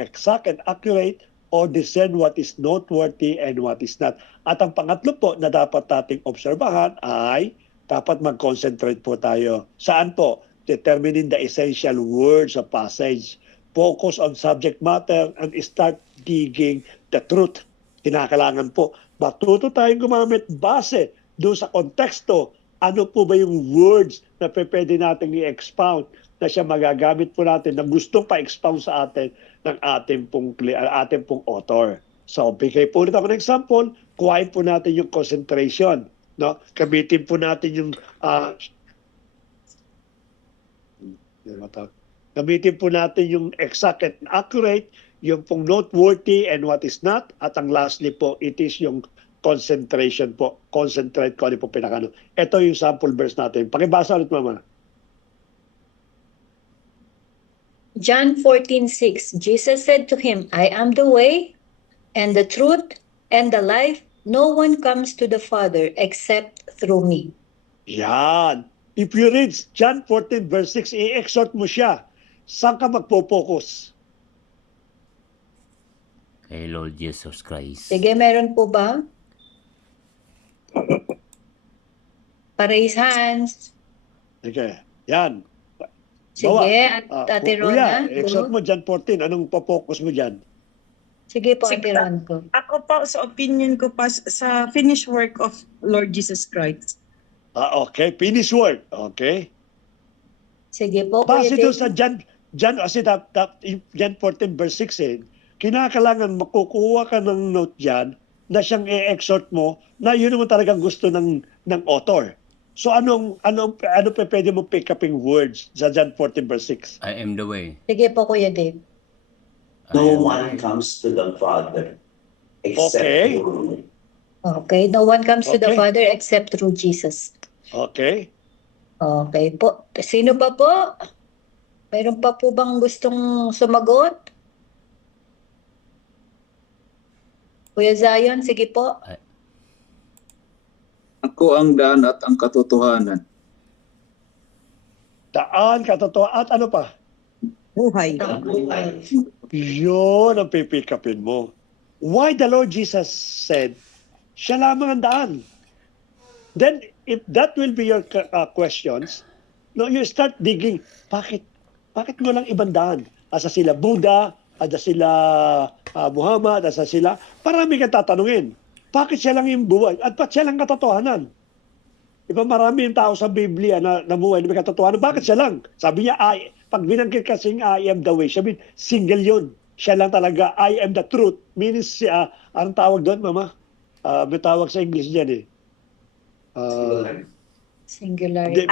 Exact and accurate or discern what is noteworthy and what is not. At ang pangatlo po na dapat nating obserbahan ay dapat mag-concentrate po tayo. Saan po? Determining the essential words of passage. Focus on subject matter and start digging the truth. Kinakailangan po, matuto tayong gumamit base doon sa konteksto. Ano po ba yung words na pwede natin i-expound na siya magagamit po natin na gustong pa-expound sa atin ng ating pong author. So, bigay po ulit ako ng example, kuhain po natin yung concentration. No? Gamitin po natin yung gamitin po natin yung exact and accurate, yung pong noteworthy and what is not, at ang lastly po, it is yung concentration po. Concentrate ko ano po pinakano. Ito yung sample verse natin. Pakibasa ulit, Mama. John 14:6, Jesus said to him, I am the way and the truth and the life. No one comes to the Father except through me. Yan. If you read John 14 verse 6, i-exhort mo siya. Saan ka magpo-focus? Kay Lord Jesus Christ. Sige, meron po ba? Raise hands. Sige. Yan. Sige, Ate Rona. I-exhort mo John 14. Anong po-focus mo dyan? Sige po, Ate Ron ko. Ako po, sa opinion ko pa, sa finished work of Lord Jesus Christ. Okay. Finish word. Okay. Sige po. Base doon sa John 14 verse 6, kinakailangan makukuha ka ng note dyan na siyang i-exhort mo na yun naman talagang gusto ng author. So ano pa pwede mo pick uping words sa John 14 verse 6? I am the way. Sige po, Kuya Dave. No one comes to the Father except through me. Okay, no one comes to the Father except through Jesus. Okay. Okay po. Sino pa po? Mayroon pa po bang gustong sumagot? Kuya Zion, sige po. Ako ang daan at ang katotohanan. Daan, katotohanan, at ano pa? Buhay. Yun ang pipick upin mo. Why the Lord Jesus said, siya lamang ang daan. Then, if that will be your questions, no, you start digging, bakit mo lang ibang daan? Asa sila Buddha, asa sila Muhammad, asa sila, marami kang tatanungin. Bakit siya lang yung buhay? At ba't siya lang katotohanan? Iba marami yung tao sa Biblia na namuhay na may katotohanan. Bakit siya lang? Sabi niya, pag binanggit kasing I am the way, sabi, single yun. Siya lang talaga, I am the truth. Means, anong tawag doon, Mama? May tawag sa English dyan eh. Singularity.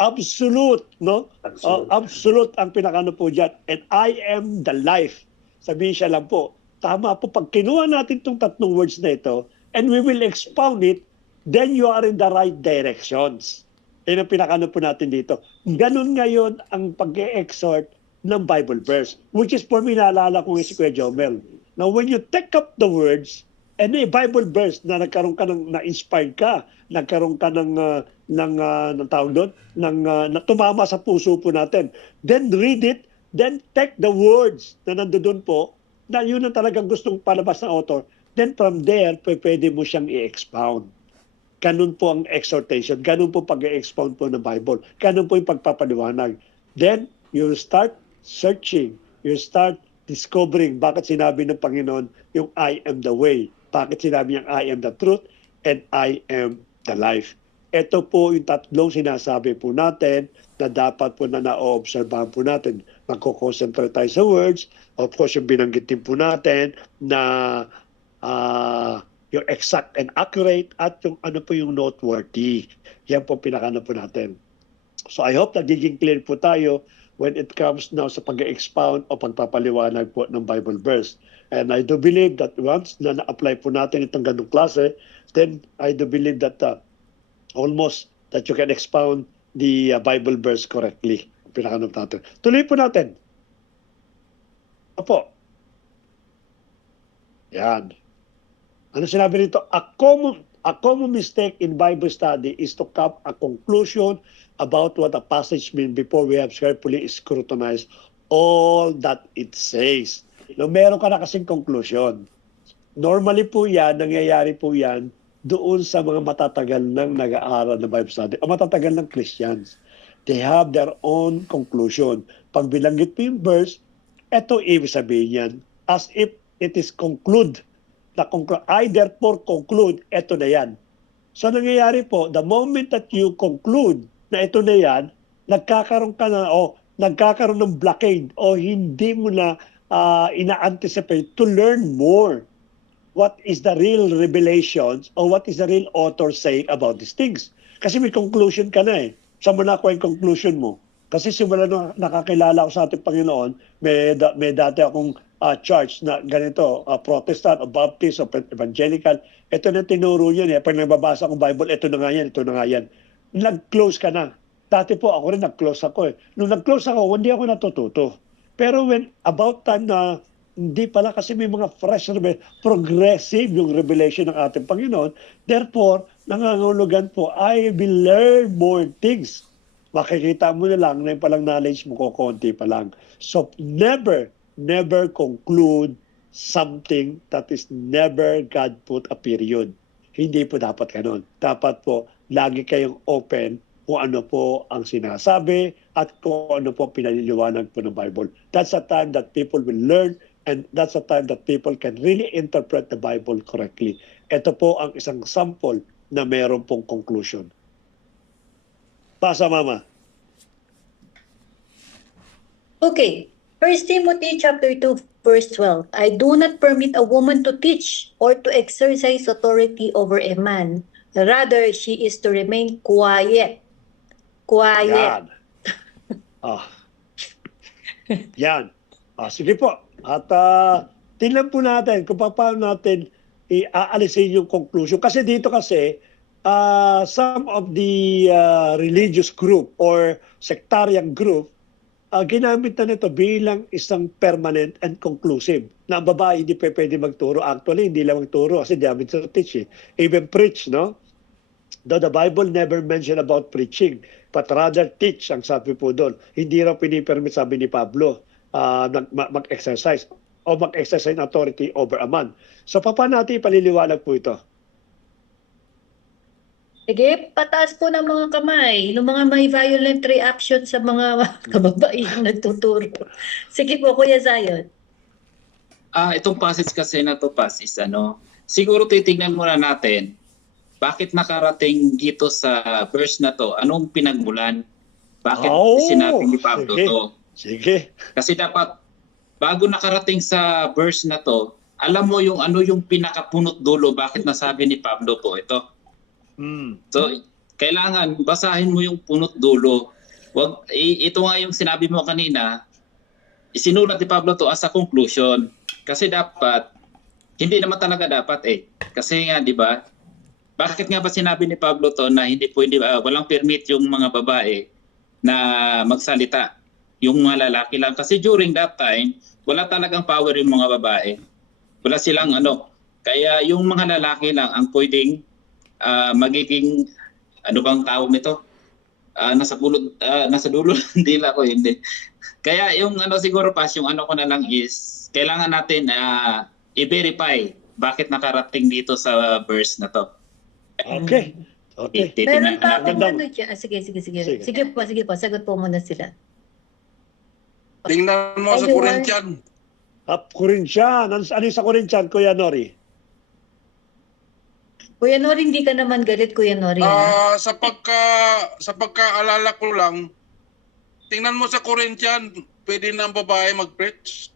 Absolute, no? Absolute ang pinakano po dyan. And I am the life. Sabihin siya lang po, tama po, pag kinuha natin itong tatlong words na ito, and we will expound it, then you are in the right directions. Yan ang pinakano po natin dito. Ganun ngayon ang pag-e-exhort ng Bible verse, which is for me, naalala ko si Kuya Jomel. Now, when you take up the words, and a Bible verse na nagkaroon ka ng, na-inspired ka, nagkaroon ka ng tawag doon, na tumama sa puso po natin, then read it, then take the words na nandoon po, na yun ang talagang gustong palabas ng author, then from there, pwede mo siyang i-expound. Ganun po ang exhortation, ganun po pag-i-expound po ng Bible, ganun po yung pagpapaliwanag. Then, you start searching, you start discovering bakit sinabi ng Panginoon yung I am the way, bakit sinabi niyang I am the truth, and I am the life. Ito po yung tatlong sinasabi po natin na dapat po na na-obserbahan po natin. Magko-concentrate tayo sa words. Of course, yung binanggit din po natin na yung exact and accurate at yung ano po yung noteworthy. Yan po pinakano po natin. So I hope nagiging clear po tayo when it comes now sa pag-expound o pagpapaliwanag po ng Bible verse. And I do believe that once na na-apply po natin itong ganung klase, then I do believe that almost that you can expound the Bible verse correctly. Pinakano natin. Tuloy po natin. Opo. Yan. Ano sinabi nito? A common mistake in Bible study is to come a conclusion about what a passage means before we have carefully scrutinized all that it says. No, meron ka na kasing conclusion. Normally po yan, nangyayari po yan doon sa mga matatagal ng nag-aaral ng Bible study o matatagal ng Christians. They have their own conclusion. Pag bilanggit po yung verse, eto ibig sabihin yan. As if it is conclude. I therefore conclude, eto na yan. So nangyayari po, the moment that you conclude na ito na yan, nagkakaroon ka na o nagkakaroon ng blockade o hindi mo na ina-anticipate to learn more what is the real revelations or what is the real author saying about these things. Kasi may conclusion ka na eh. Saan mo nakuha yung conclusion mo? Kasi simula nung nakakilala ko sa ating Panginoon, may dati akong church na ganito, Protestant o Baptist o Evangelical. Ito na tinuro yun eh. Pag nagbabasa akong Bible, ito na nga yan, ito na nga yan. Nag-close ka na. Dati po ako rin nag-close ako eh. Nung nag-close ako, hindi ako natututo. Pero when about time na hindi pala kasi may mga fresh, progressive yung revelation ng ating Panginoon, therefore, nangangulugan po, I will learn more things. Makikita mo na lang na yung palang knowledge mo ko, konti pa lang. So, never conclude something that is never God put a period. Hindi po dapat ganun. Dapat po, lagi kayong open kung ano po ang sinasabi at kung ano po pinaliliwanag po ng Bible. That's a time that people will learn and that's a time that people can really interpret the Bible correctly. Ito po ang isang sample na meron pong conclusion. Pasa, Mama. Okay. 1 Timothy chapter 2, verse 12. I do not permit a woman to teach or to exercise authority over a man. Rather, she is to remain quiet. Quiet. Yan. Yan. Sige po. At tingnan po natin kung paano natin aalisin yung conclusion. Kasi dito kasi, some of the religious group or sectarian group, ginamit na nito bilang isang permanent and conclusive. Na ang babae hindi pwede magturo. Actually, hindi lang magturo kasi di amin sa teach eh. Even preach, no? Though the Bible never mention about preaching, but rather teach, ang sabi po doon. Hindi raw pinipermit, sabi ni Pablo, mag-exercise o mag-exercise authority over a man. So, paano natin ipaliliwanag po ito? Sige, pataas po ng mga kamay, ng mga may violent reaction sa mga kababaeng nagtuturo. Sige po, Kuya Zion. Itong passage kasi na to, is siguro titignan muna natin, bakit nakarating dito sa verse na to? Anong pinagmulan? Bakit sinabi ni Pablo to? Sige. Kasi dapat, bago nakarating sa verse na to, alam mo yung ano yung pinakapunot dulo, bakit nasabi ni Pablo po ito. So, kailangan basahin mo yung punot dulo. Ito nga yung sinabi mo kanina, isinulat ni Pablo to as a conclusion. Kasi dapat, hindi naman talaga dapat Kasi nga, di ba, bakit nga ba sinabi ni Pablo to na hindi pwede, walang permit yung mga babae na magsalita, yung mga lalaki lang? Kasi during that time, wala talagang power yung mga babae. Wala silang kaya yung mga lalaki lang ang pwedeng magiging, ano bang tawag nito? Nasa dulo ng dila ko, hindi. Kaya yung siguro pas, yung ko na lang is, kailangan natin i-verify bakit nakarating dito sa verse na to. Okay. Okay. Meron pa akong Magandang- dyan. Sige. Sige. Sige po. Sagot po muna sila. Tingnan mo sa Everyone. Corinthian. Corinthian. Ano yung sa Corinthian, Kuya Nori? Kuya Nori, hindi ka naman galit, Kuya Nori. ha? Sa pagkaalala ko lang, tingnan mo sa Corinthian, pwede na ang babae mag-preach.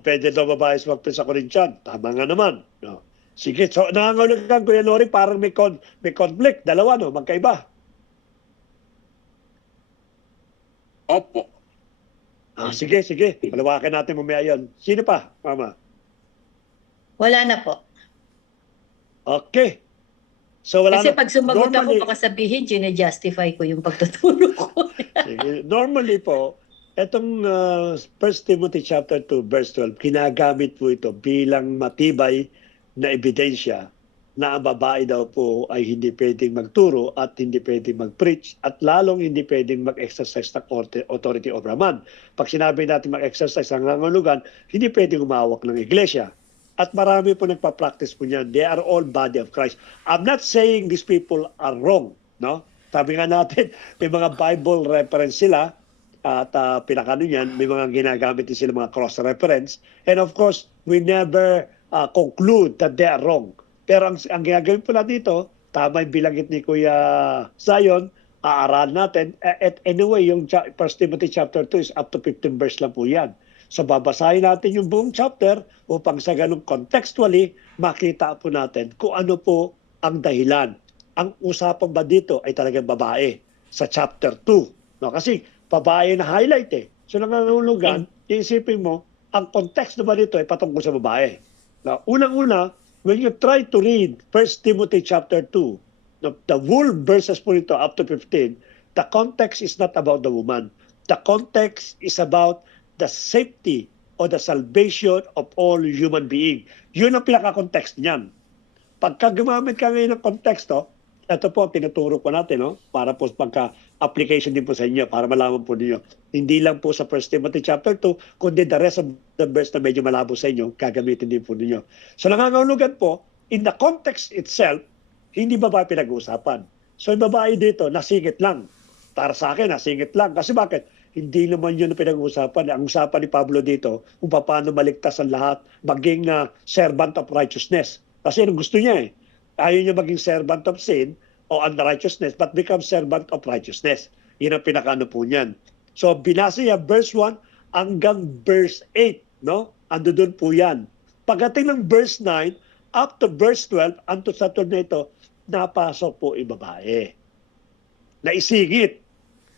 Pwede daw babae mag-preach sa Corinthian. Tama nga naman. No. Sige, so nangangulugan, Kuya Nori, parang may conflict. Dalawa, no? Magkaiba. Opo. Sige. Palawakin natin mamaya yun. Sino pa, Mama? Wala na po. Okay. So wala Kasi na. pag sumagot Normally- ako, baka sabihin, justify ko yung pagtuturo ko. Sige. Normally po, etong 1 Timothy chapter 2 verse 12, kinagamit po ito bilang matibay na ebidensya na ang babae daw po ay hindi pwedeng magturo at hindi pwedeng mag-preach at lalong hindi pwedeng mag-exercise ng authority over a man. Pag sinabi natin mag-exercise ng nangangulugan, hindi pwedeng umawak ng iglesia. At marami po nagpa-practice po niyan. They are all body of Christ. I'm not saying these people are wrong. No? Sabi nga natin, may mga Bible reference sila at pinakano niyan, may mga ginagamit din sila mga cross-reference. And of course, we never conclude that they are wrong. Pero ang ginagawin po natin dito, tama yung bilangit ni Kuya Zion, aaral natin. At anyway, yung 1 Timothy chapter 2 is up to 15 verse lang po yan. So babasahin natin yung buong chapter upang sa ganung contextually makita po natin kung ano po ang dahilan. Ang usapan ba dito ay talagang babae sa chapter 2. No? Kasi babae na highlight So nangangulugan, iisipin mo, ang context naman dito ay patungkol sa babae. Now, unang-una, when you try to read 1 Timothy chapter 2, the whole verses po nito up to 15, the context is not about the woman. The context is about the safety or the salvation of all human being. Yun ang pinaka-context niyan. Pagka gumamit ka ngayon ng konteksto, ito po ang tinuturo po natin, no? Para po pagka-application din po sa inyo, para malaman po ninyo. Hindi lang po sa 1 Timothy chapter 2, kundi the rest of the verse na medyo malabo sa inyo, gagamitin din po ninyo. So nangangahulugan po, in the context itself, hindi babae pinag-uusapan. So yung babae dito, nasingit lang. Para sa akin, nasingit lang. Kasi bakit? Hindi naman yun ang pinag-uusapan. Ang usapan ni Pablo dito, kung paano maligtas ang lahat, maging servant of righteousness. Kasi yung gusto niya ayaw niya maging servant of sin o unrighteousness, but become servant of righteousness. Yun ang pinakaano po niyan. So, binasa niya verse 1 hanggang verse 8. No? Ando doon po yan. Pagdating ng verse 9, up to verse 12, anto sa 12 na ito, napasok po yung babae. Naisingit.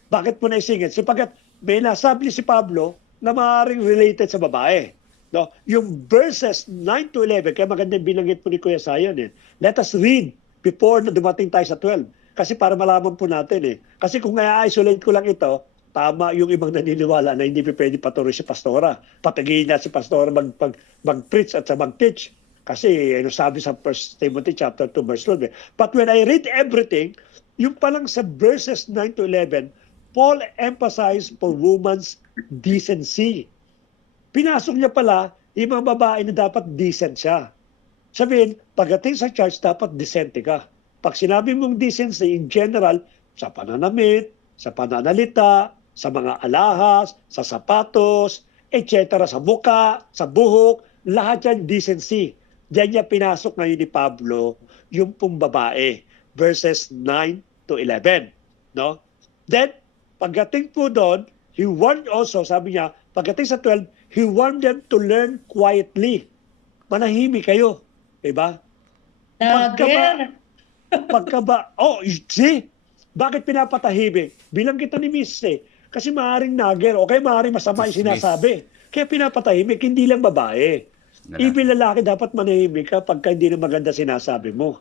Bakit po naisingit? Sapagkat may nasabi si Pablo na maaaring related sa babae. No? Yung verses 9 to 11, kaya maganda binanggit po ni Kuya Zion. Let us read before na dumating tayo sa 12. Kasi para malaman po natin. Kasi kung i-isolate ko lang ito, tama yung ibang naniniwala na hindi pwede patuloy si pastora. Patagin na si pastora mag-preach at sa mag-teach. Kasi sabi sa 1 Timothy chapter 2 verse 12. But when I read everything, yung palang sa verses 9 to 11, Paul emphasized for woman's decency. Pinasok niya pala yung mga babae na dapat decent siya. Sabihin, pagdating sa church, dapat decente ka. Pag sinabi mong decency in general, sa pananamit, sa pananalita, sa mga alahas, sa sapatos, etc., sa muka, sa buhok, lahat yan decency. Diyan niya pinasok ngayon ni Pablo yung pong babae. Verses 9 to 11. No? Then, pagdating po doon, he warned also, sabi niya, pagdating sa 12, he warned them to learn quietly. Manahimik kayo. Diba? See? Bakit pinapatahimik? Bilang kita ni Miss Kasi maaaring nager o kaya maaaring masama yung sinasabi. Kaya pinapatahimik, hindi lang babae. Even lalaki dapat manahimik ka pagka hindi na maganda sinasabi mo.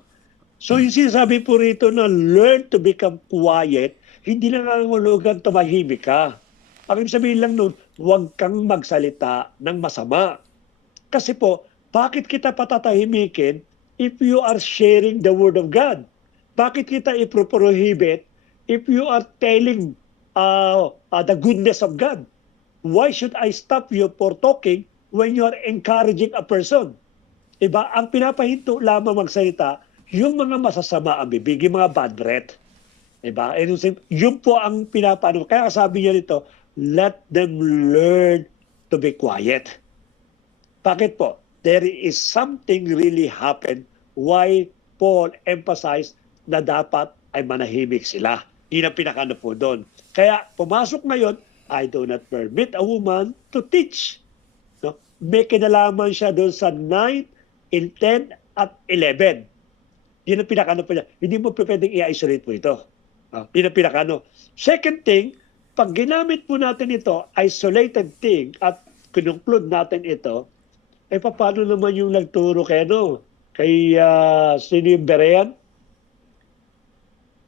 So yung sinasabi po rito na learn to become quiet, hindi lang nangangulugan tumahimik ka. Ang ibig sabihin lang nun, huwag kang magsalita ng masama. Kasi po, bakit kita patatahimikin if you are sharing the Word of God? Bakit kita iproprohibit if you are telling the goodness of God? Why should I stop you for talking when you are encouraging a person? Diba? Ang pinapahinto lamang magsalita, yung mga masasama ang bibig, yung mga bad breath. Diba? And yun po ang pinapano. Kaya sabi niya rito, let them learn to be quiet. Bakit po? There is something really happened why Paul emphasized na dapat ay manahimik sila. Yun ang pinakano po doon. Kaya pumasok ngayon, I do not permit a woman to teach. No? May kinalaman siya doon sa 9, 10, at 11. Yun ang pinakano po niya. Hindi mo pwedeng i-isolate po ito. Yun ang pinakano. Second thing, pag ginamit po natin ito, isolated thing, at conclude natin ito, paano naman yung nagturo kay sino yung Berean?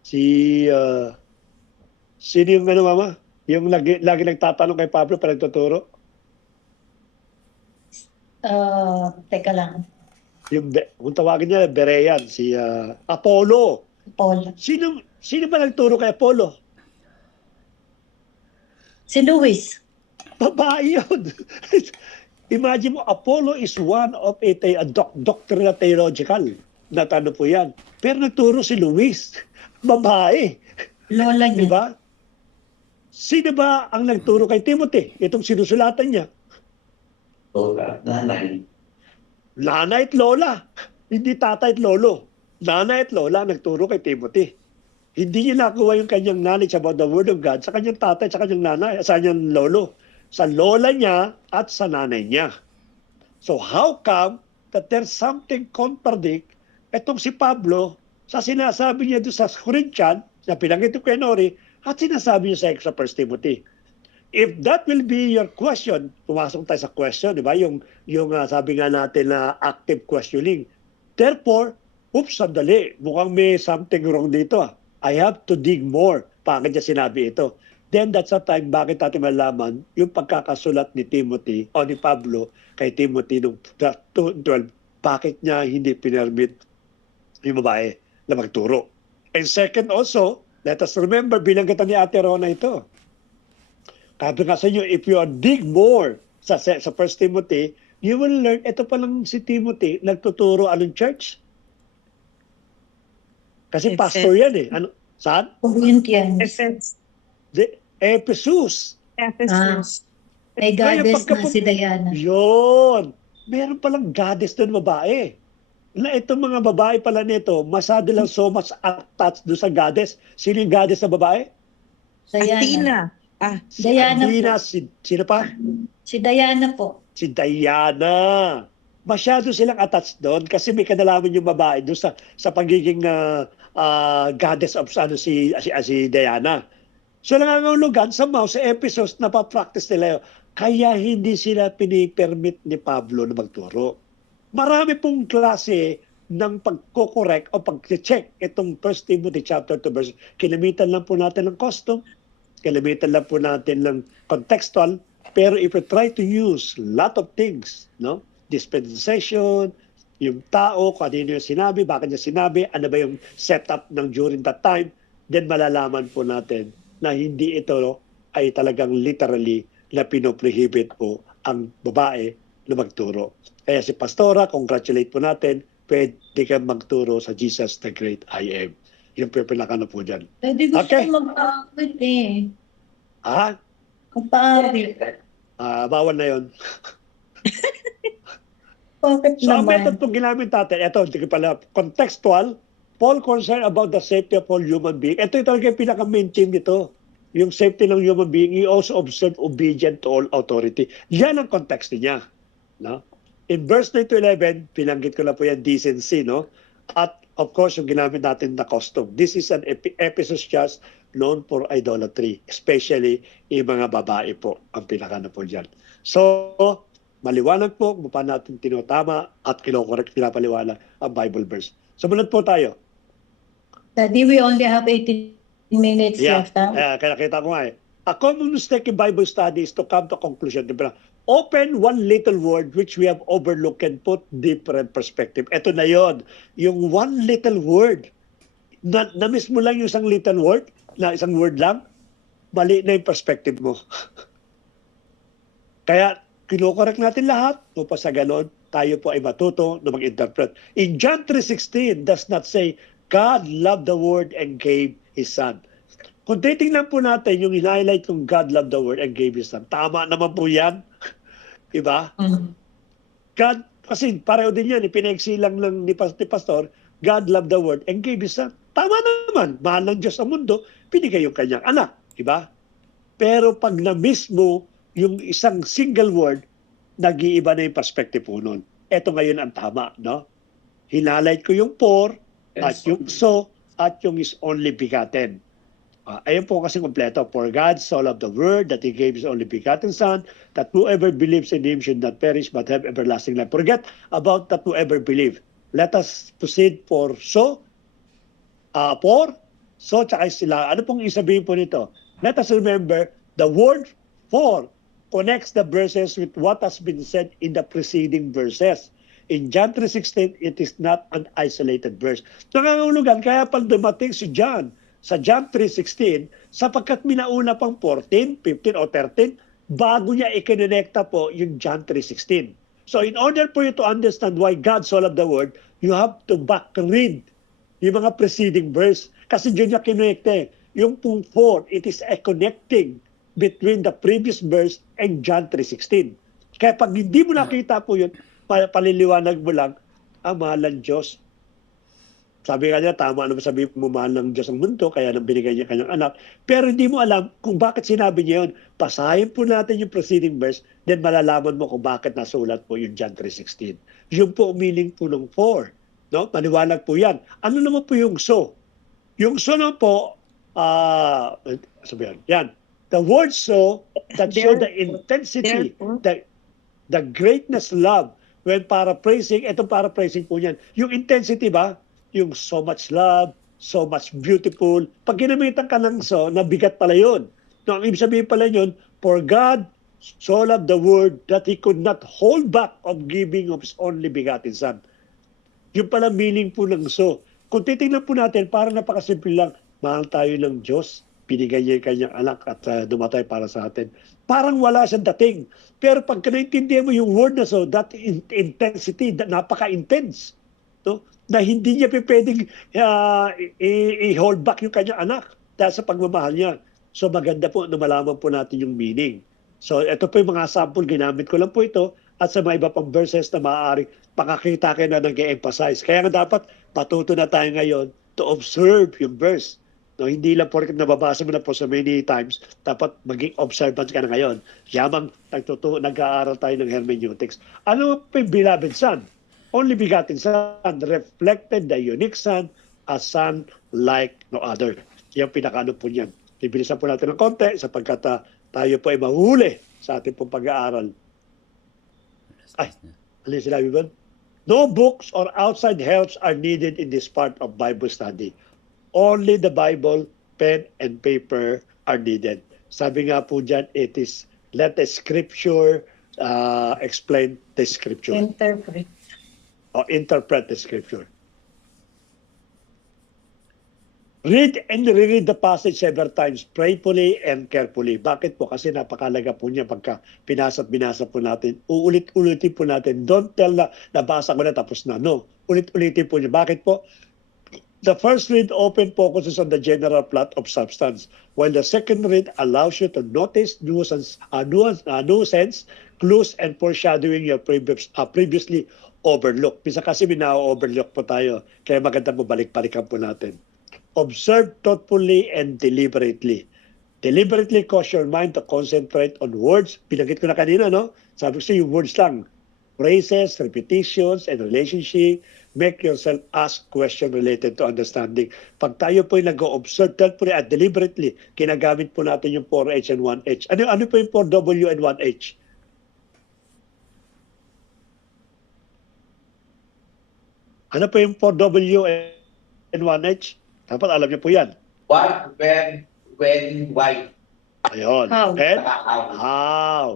Sino yung mama? Yung lagi nagtatanong kay Pablo para nagtuturo? Teka lang. Kung tawagin niya, Berean, si Apollo. Paul. Sino ba nagturo kay Apollo? Si Luis. Babae yun. Imagine mo, Apollo is one of a doctrinal theological. Natano po yan. Pero nagturo si Luis. Babae. Lola niya. Diba? Sino ba ang nagturo kay Timothy? Itong sinusulatan niya. Lola, nanay. Nanay at lola. Hindi tatay at lolo. Nanay at lola nagturo kay Timothy. Hindi niya nakuha yung kanyang knowledge about the Word of God sa kanyang tatay, sa kanyang nanay, sa kanyang lolo. Sa lola niya at sa nanay niya. So how come that there's something contradict etong si Pablo sa sinasabi niya doon sa Corinthian, na pinanggit ko kay Nori, at sinasabi niya sa 1 Timothy. If that will be your question, pumasok tayo sa question, di ba? Yung sabi nga natin na active questioning. Therefore, sandali, mukhang may something wrong dito. I have to dig more. Bakit niya sinabi ito? Then that's the time bakit natin malaman yung pagkakasulat ni Timothy o ni Pablo kay Timothy noong 12, bakit niya hindi pinermit yung babae na magturo. And second also, let us remember, bilang kita ni Ate Rona ito. Sabi nga sa inyo, if you dig more sa 1 Timothy, you will learn, ito pa lang si Timothy, nagtuturo anong church? Kasi pastor yan eh. Ano, saan? Corinthians. Ephesus. May goddess na si Diana. Yun. Meron palang goddess doon babae. Na itong mga babae pala nito, masyado lang so much attached doon sa goddess. Sino yung goddess na babae? Diana. Si Diana Athena. po. Sino pa? Si Diana po. Si Diana. Masyado silang attached doon kasi may kanalaman yung babae doon sa pagiging goddess of si Diana. So nangangahulugan sa Ephesus na pa-practice nila yun. Kaya hindi sila pinipermit ni Pablo na magturo. Marami pong klase ng pagko-correct o pag-check itong 1 Timothy chapter 2 verse. Kinamitan lang po natin ng custom, kinamitan lang po natin ng contextual, pero if we try to use lot of things, no? Dispensation, yung tao, kung ano yung sinabi, bakit niya sinabi, ano ba yung setup ng during that time, then malalaman po natin na hindi ito ay talagang literally na pinoprohibit po ang babae na magturo. Kaya si Pastora, congratulate po natin, pwede kang magturo sa Jesus the Great I Am. Yung pinakano po dyan. Pwede gusto mag-aawit eh. Ha? Mag-aawit. Bawal na yun. Bakit So ang naman? method po ginamit natin, ito, hindi pala, contextual, Paul concerned about the safety of all human beings. Ito talaga yung pinaka-main theme nito. Yung safety ng human being, he also observed obedient to all authority. Yan ang context niya. No? In verse 9 to 11, pinanggit ko na po yan, decency, no? At of course, yung ginamit natin na costume. This is an Ephesus church known for idolatry, especially yung mga babae po ang pinakano po dyan. So, maliwanag po kung paano natin tinutama at kinokorek, pinapaliwanag ang Bible verse. Sumunod po tayo. Daddy, we only have 18 minutes left. Kaya kita ko nga eh. A common mistake in Bible study is to come to a conclusion. Diba? Open one little word which we have overlooked and put different perspective. Ito na yon, yung one little word. Na-miss mo lang yung isang little word, na isang word lang, mali na yung perspective mo. Kaya kinokorek natin lahat, upang sa ganon, tayo po ay matuto na mag-interpret. In John 3:16 does not say, God loved the world and gave His Son. Kung titingnan po natin yung highlight kung God loved the world and gave His Son, tama naman po yan. Diba? God, kasi pareho din yan, ipinaigsilang lang ni Pastor, God loved the world and gave His Son. Tama naman, mahal ng Diyos ang mundo, pinigay yung kanyang anak. Diba? Pero pag na-miss mo yung isang single word, nag-iiba na yung perspective po nun. Ito ngayon ang tama, no? Hinalight ko yung for, at yung so, at yung is only begotten. Ayun po kasi kompleto. For God so loved the world that He gave His only begotten Son, that whoever believes in Him should not perish but have everlasting life. Forget about that whoever believe. Let us proceed for so, tsaka sila. Ano pong isabihin po nito? Let us remember the word for connects the verses with what has been said in the preceding verses. In John 3:16, it is not an isolated verse. Nangangahulugan, kaya pag dumating si John sa John 3:16, sapagkat minauna pang 14, 15 o 13, bago niya ikinonekta po yung John 3:16. So in order for you to understand why God so loved the world, you have to back read yung mga preceding verse. Kasi dyan niya kinonekte. Yung pong 4, it is a connecting between the previous verse and John 3:16. Kaya pag hindi mo nakita po yun, paliliwanag mo lang ang mahal ng Diyos. Sabi nga niya, tama naman sabi mo mahal ng Diyos ang mundo, kaya nang binigay niya kanyang anak. Pero hindi mo alam kung bakit sinabi niya yun. Pasahin po natin yung preceding verse, then malalaman mo kung bakit nasulat po yung John 3:16. Yung po meaning po ng 4. No? Maniwalag po yan. Ano naman po yung so? Yung so na po, sabi yan. The word so, that show the intensity, the greatness love, when paraphrasing, itong paraphrasing po niyan, yung intensity ba, yung so much love, so much beautiful, pag ginamitan ka ng so, nabigat pala yun. No, ang ibig sabihin pala yun, for God so loved the world that He could not hold back of giving of His only begotten Son. Yung pala meaning po ng so. Kung titingnan po natin, parang napakasimple lang, mahal tayo ng Diyos, binigay niya yung kanyang anak at dumatay para sa atin. Parang wala siyang dating. Pero pag naintindihan mo yung word na so, that intensity, napaka-intense. No? Na hindi niya pwedeng i-hold back yung kanyang anak dahil sa pagmamahal niya. So maganda po na malaman po natin yung meaning. So ito po yung mga sample, ginamit ko lang po ito at sa mga iba pang verses na maaaring pakakita kayo na nag-emphasize. Kaya nga dapat patuto na tayo ngayon to observe yung verse. No, hindi lang porket nababasa mo na po so many times, dapat maging observant ka na ngayon. Yamang nag-aaral tayo ng hermeneutics. Ano po yung beloved Son? Only begotten Son, reflected the unique Son, a Son like no other. Yan pinakaano po niyan. Bibilisan po natin ng konti sapagkat tayo po ay mahuli sa ating pong pag-aaral. Ay, ano yung sinabi ba? No books or outside helps are needed in this part of Bible study. Only the Bible, pen, and paper are needed. Sabi nga po dyan, it is let the scripture explain the scripture. Interpret. Or interpret the scripture. Read and reread the passage several times, prayerfully and carefully. Bakit po? Kasi napakalaga po niya pagka binasa po natin. Uulit-ulitin po natin. Don't tell na nabasa ko na tapos na. No. Ulit-ulitin po niya. Bakit po? The first read often focuses on the general plot of substance, while the second read allows you to notice nuance, clues, and foreshadowing your previously overlooked. Bisa kasi mina-overlook po tayo, kaya maganda po balik-balikan po natin. Observe thoughtfully and deliberately. Deliberately cause your mind to concentrate on words. Pinagit ko na kanina, no? Sabi ko yung words lang. Phrases, repetitions, and relationship, make yourself ask question related to understanding. Pag tayo po yung nag-observe thoughtfully at deliberately, kinagamit po natin yung 4H and 1H. Ano po yung 4W and 1H? Ano po yung 4W and 1H? Dapat alam niyo po yan. What, when, why? Ayun. How? And How? how?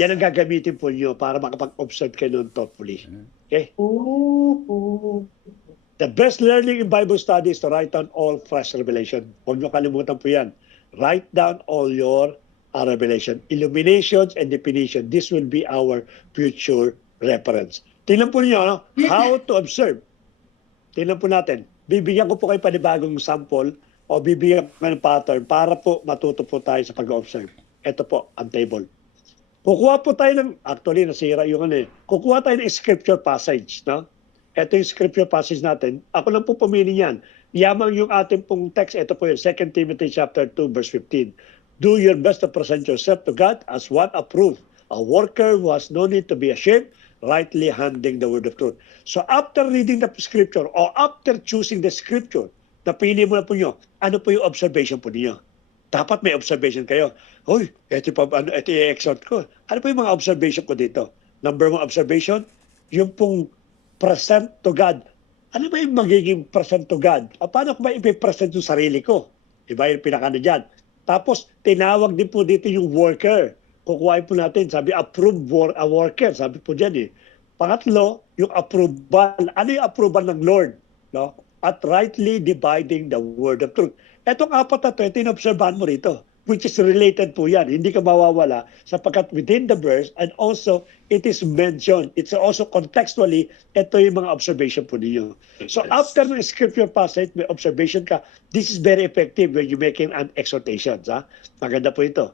Yan ang gagamitin po niyo para makapag-observe kayo nun thoughtfully. Okay? Ooh. The best learning in Bible study is to write down all fresh revelation. Huwag niyo kalimutan po yan. Write down all your revelation. Illuminations and definition. This will be our future reference. Tingnan po niyo, no? How to observe. Tingnan po natin. Bibigyan ko po kayo panibagong sample o bibigyan ko ng pattern para po matuto po tayo sa pag-observe. Ito po, ang table. Kukuha po tayo ng, actually nasira yung ano eh, kukuha tayo ng scripture passage, no? Ito yung scripture passage natin. Ako lang po pumili niyan. Yamang yung ating pong text, ito po yung 2 Timothy chapter 2 verse 15. Do your best to present yourself to God as one approved, a worker who has no need to be ashamed, rightly handling the word of truth. So after reading the scripture or after choosing the scripture, napili mo na po nyo, ano po yung observation po niyo? Dapat may observation kayo. Hoy, ito i-exhort ko. Ano po yung mga observation ko dito? Number 1 observation, yung pong present to God. Ano ba yung magiging present to God? Paano ko ba ipipresent yung sarili ko? Diba yung pinakano dyan? Tapos, tinawag din po dito yung worker. Kukuhain po natin, sabi, approved a worker. Sabi po dyan eh. Pangatlo, yung approval. Ano yung approval ng Lord? No? At rightly dividing the word of truth. Etong apat na ito inobserbahan mo rito, which is related po yan. Hindi ka mawawala sapagkat within the verse and also it is mentioned. It's also contextually, ito yung mga observation po ninyo. So after the scripture passage, may observation ka. This is very effective when you're making an exhortation. Ha? Maganda po ito.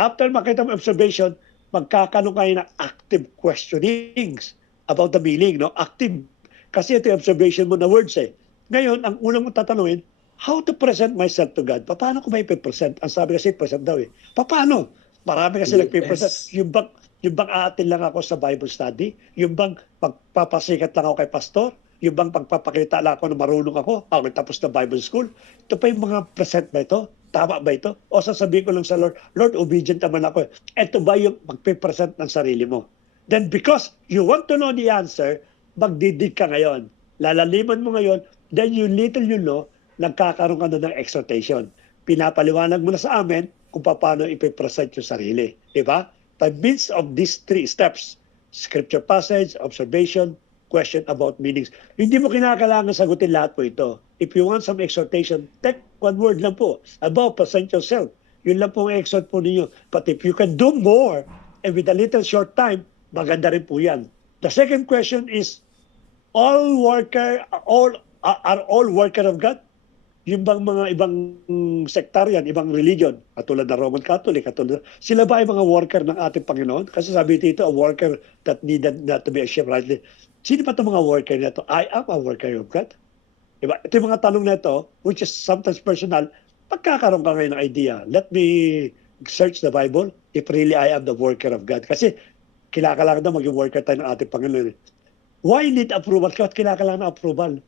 After makita mo observation, magkakaroon kayo ng active questionings about the meaning. No? Active. Kasi ito yung observation mo na words eh. Ngayon, ang unang mong tatanungin, how to present myself to God? Paano ko ba i-present? Ang sabi kasi, present daw eh. Paano? Marami kasi nagpipresent. Yung bang aatin lang ako sa Bible study? Yung bang pagpapasikat lang ako kay pastor? Yung bang pagpapakita lang ako na marunong ako? Tapos na Bible school? Ito pa yung mga present ba ito? Tama ba ito? O sasabihin ko lang sa Lord, Lord, obedient naman ako. Ito ba yung magpipresent ng sarili mo? Then because you want to know the answer, magdidig ka ngayon. Lalaliman mo ngayon, then you know, nagkakaroon ka na ng exhortation. Pinapaliwanag mo na sa amin kung paano ipipresent yung sarili. Diba? By means of these 3 steps, scripture passage, observation, question about meanings. Hindi mo kinakailangan sagutin lahat po ito. If you want some exhortation, take 1 word lang po. About present yourself. Yun lang po ang exhort po ninyo. But if you can do more, and with a little short time, maganda rin po yan. The second question is, are all worker of God? Yung bang mga ibang sectarian, ibang religion, katulad ng Roman Catholic, sila ba ay mga worker ng ating Panginoon? Kasi sabi dito, a worker that needed not to be ashamed rightly. Sino ba itong mga worker na ito? I am a worker of God. Diba? Ito yung mga tanong na ito, which is sometimes personal, pagkakaroon ka ngayon ng idea, let me search the Bible if really I am the worker of God. Kasi kailangan na maging worker tayo ng ating Panginoon. Why need approval? Kasi kailangan ng approval.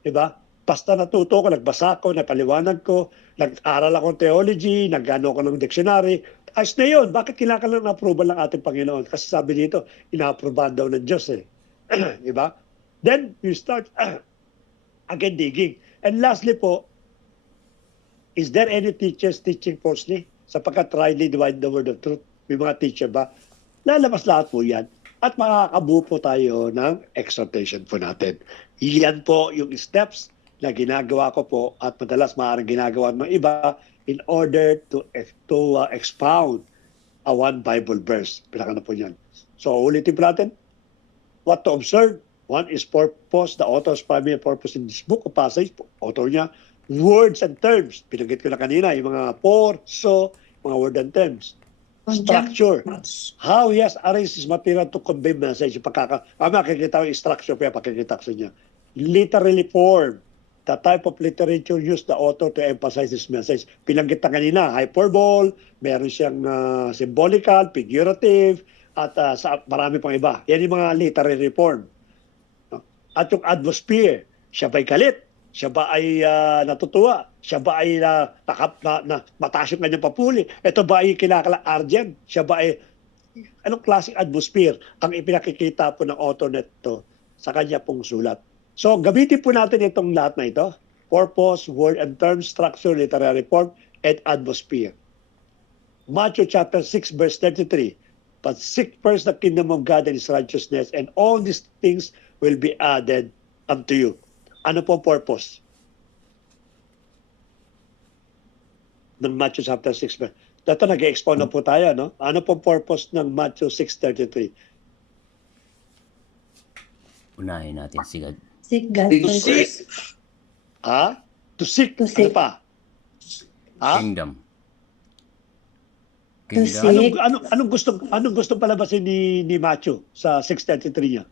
Diba? Basta natuto ko, nagbasa ko, napaliwanag ko, nag-aral ako ng theology, nag-ano ko ng dictionary. Ayos na yun. Bakit kailangan ng approval ng ating Panginoon? Kasi sabi dito, ina-approvean daw ng Diyos eh. Diba? Then, you start again digging. And lastly po, is there any teachers teaching falsely? Sapagkat rightly divide the word of truth. May mga teacher ba? Lalabas lahat po yan. At makakabuo po tayo ng exhortation po natin. Yan po yung steps na ginagawa ko po at madalas maaaring ginagawa ng iba in order to expound a one Bible verse. Pinaka na po yan. So ulitin po natin. What to observe? One is purpose. The author's primary purpose in this book of passage. Author niya, words and terms. Pinanggit ko na kanina, yung mga for, so, mga word and terms. Structure. How he has arranged his material to convey message. Makikita yung structure, kaya pakikita ko sa niya. Literary form. The type of literature used the author to emphasize this message. Pinanggit na kanina, hyperbole, meron siyang symbolical, figurative, at marami pang iba. Yan yung mga literary form. At yung atmosphere, siya ba'y galit? Siya ba ay natutuwa? Siya ba ay mataas yung kanyang papuli? Ito ba ay kinakala argent? Siya ba ay anong klaseng atmosphere ang ipinakikita po ng author nito sa kanya pong sulat? So, gamitin po natin itong lahat na ito. Purpose, word and term, structure, literary form, and atmosphere. Matthew chapter 6 verse 33. But seek first the kingdom of God and His righteousness, and all these things will be added unto you. Ano po purpose ng Matthew chapter 6? Dato nag-expound na po tayo, no? Ano po purpose ng Matthew 6:33? Unahin natin si God. Seek God first. Ha? To seek. To seek. Ano pa? Ha? Kingdom. To seek. Anong gusto palabasin ni Matthew sa 6:33 niya?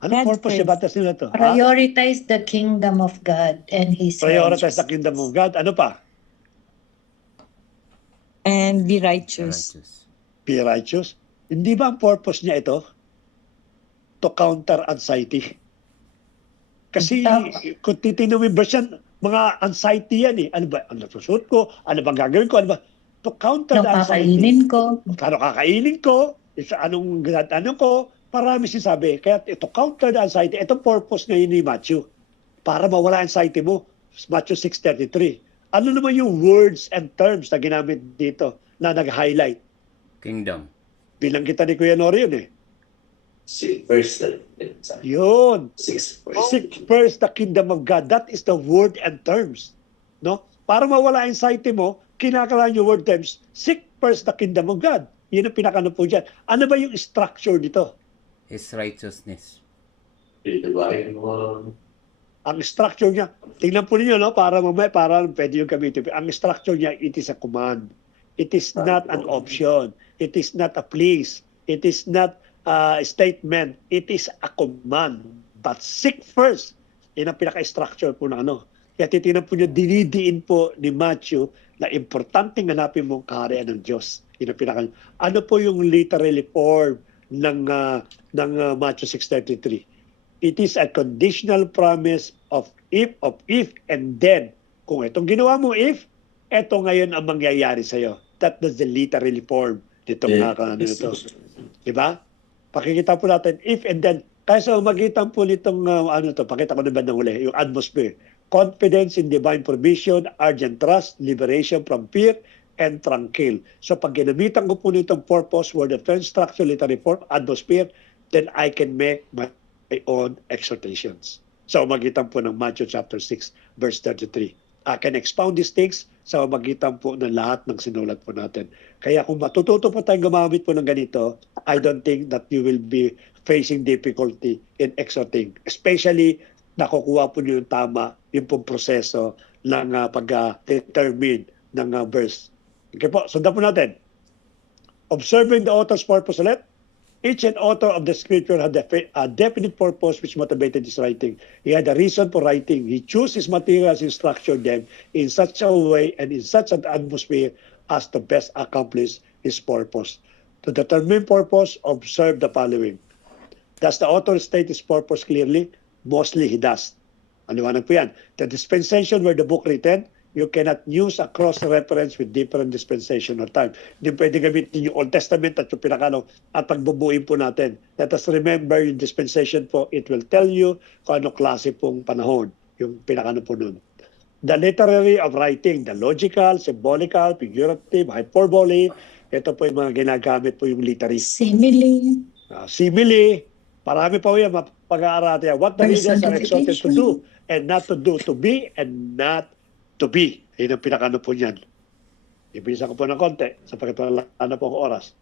Anong God purpose siya first. batas nila to? Ha? Prioritize the kingdom of God and His Prioritize the righteousness. kingdom of God. Ano pa? And be righteous. Be righteous. Hindi ba ang purpose niya ito? To counter anxiety. Kasi kung titignan mo yung verse yan, mga anxiety yan eh. Ano ba? Ano susunod ko? Ano bang gagawin ko? Ano ba? To counter Yung the anxiety. kakainin ko. Ano kakainin ko? Anong ano ko? Marami sinasabi. Kaya ito counter the anxiety. Ito purpose ngayon ni Matthew. Para mawala anxiety mo. Matthew 6:33. Ano naman yung words and terms na ginamit dito na nag-highlight? Kingdom. Bilang kita ni Kuya Nori yun eh. First, Yun. 6 Seek first the kingdom of God. That is the word and terms. No? Para mawala anxiety mo, kinakailangan yung word terms. Seek first the kingdom of God. Yun ang pinakano po dyan. Ano ba yung structure dito? His righteousness. Ang structure niya, tingnan po ninyo, no? Para pwede yung gamitin. Ang structure niya, it is a command. It is not an option. It is not a please. It is not a statement. It is a command. But seek first. Yan ang pinaka-structure po na ano. Kaya titingnan po niyo, dinidiin po ni Matthew na importanteng hanapin mong kaharian ng Diyos. Yan ang pinaka. Ano po yung literally form ng Matthew 6:33? It is a conditional promise of if, and then. Kung itong ginawa mo if, ito ngayon ang mangyayari sa'yo. That is the literally form nitong nito. Diba? Pakikita po natin if and then. Kaya sa magitan po nitong pakita ko na ba ng huli, yung atmosphere. Confidence in divine provision, urgent trust, liberation from fear, and tranquil. So pag ginamitan ko po nitong purpose, word and term, structure, literary form, atmosphere, then I can make my own exhortations. So magitan po ng Matthew chapter 6, verse 33. I can expound these things sa magitan po ng lahat ng sinulat po natin. Kaya kung matututo po tayong gumamit po ng ganito, I don't think that you will be facing difficulty in exhorting. Especially, nakukuha po niyo yung tama, yung pong proseso ng pag-determine ng verse. Okay po, sundan po natin. Observing the author's purpose ulit. Each and author of the scripture had a definite purpose which motivated his writing. He had a reason for writing. He chose his materials and structured them in such a way and in such an atmosphere as to best accomplish his purpose. To determine purpose, observe the following. Does the author state his purpose clearly? Mostly he does. Ano po yan? The dispensation where the book written, you cannot use a cross-reference with different dispensation or time. Hindi pwede gamitin yung Old Testament at yung pinakano at pagbubuin po natin. Let us remember yung dispensation po, it will tell you kung ano klase pong panahon, yung pinakano po nun. The literary of writing, the logical, symbolical, figurative, hyperbole, ito po yung mga ginagamit po yung literary. Simile. Simile, parami pa po yan, pag-aarati yan. What the readers are exhorted to do and not to do, to be and not to be. Yun ang pinakano po niyan. Ibisa ko po ng konti sapagkat wala na po ang oras.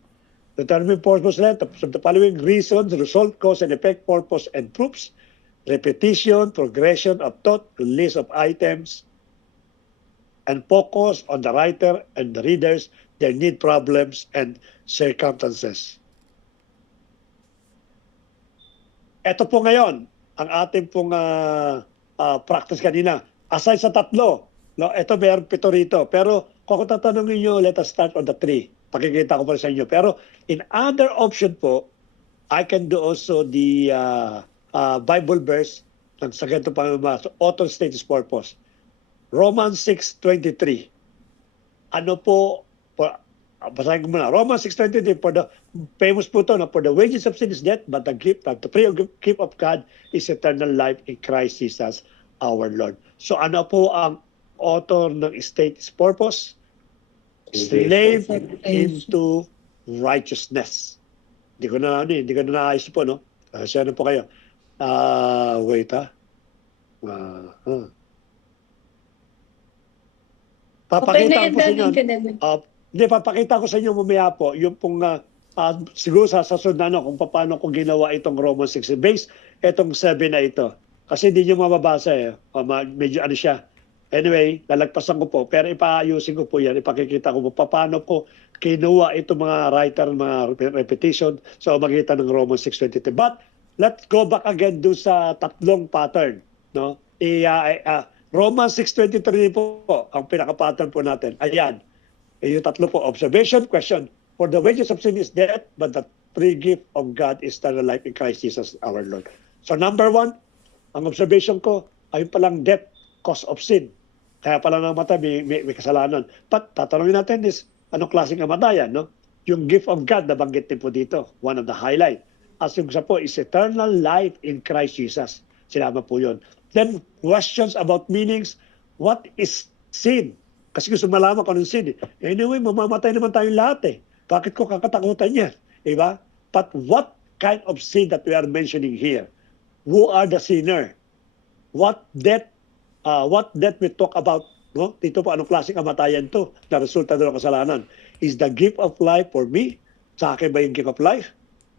Determine purpose net of the following reasons, result, cause, and effect, purpose, and proofs, repetition, progression of thought, list of items, and focus on the writer and the readers, their need, problems, and circumstances. Ito po ngayon, ang ating pong practice kanina. Aside sa tatlo, no, ito mayroon 7 rito. Pero kung tatanungin nyo, let us start on the 3. Pakikita ko pa sa inyo. Pero in other option po, I can do also the Bible verse sa ganito pamamasa, author status purpose. Romans 6:23. Ano po, basahin ko muna. Romans 6:23, for the famous po ito, for the wages of sin is death, but the free gift of God is eternal life in Christ Jesus our Lord. So ano po ang author ng status purpose? Slave into righteousness. Hindi ko na naayos po, no? Siya na po kayo. Wait, ha? Papakita ko po sa inyo. Hindi, papakita ko sa inyo mamaya po yung pong siguro sa sunod na kung paano ko ginawa itong Romans 6 base, itong 7 na ito. Kasi hindi nyo mababasa eh. Medyo ano siya. Anyway, lalagpasan ko po. Pero ipaayusin ko po yan. Ipakikita ko po paano ko kinuha itong mga writer, mga repetition sa magitan ng Romans 6:23. But let's go back again do sa tatlong pattern. No? Romans 6:23 po ang pinaka-pattern po natin. Ayan. Yung tatlo po. Observation, question. For the wages of sin is death, but the free gift of God is eternal life in Christ Jesus our Lord. So number 1, ang observation ko, ayun palang death, cause of sin. Kaya pala namatay, may kasalanan. But tatanungin natin is, anong klaseng kamatayan? No? Yung gift of God, nabanggit din po dito. One of the highlight. As yung isa po is eternal life in Christ Jesus. Sinama po yun. Then, questions about meanings. What is sin? Kasi gusto malaman kung anong sin. Anyway, mamamatay naman tayong lahat eh. Bakit ko kakatakutan yan? Diba? But what kind of sin that we are mentioning here? Who are the sinner? What death we talk about? No? Dito po, anong klaseng kamatayan to na resulta ng kasalanan? Is the gift of life for me? Sa akin ba yung gift of life?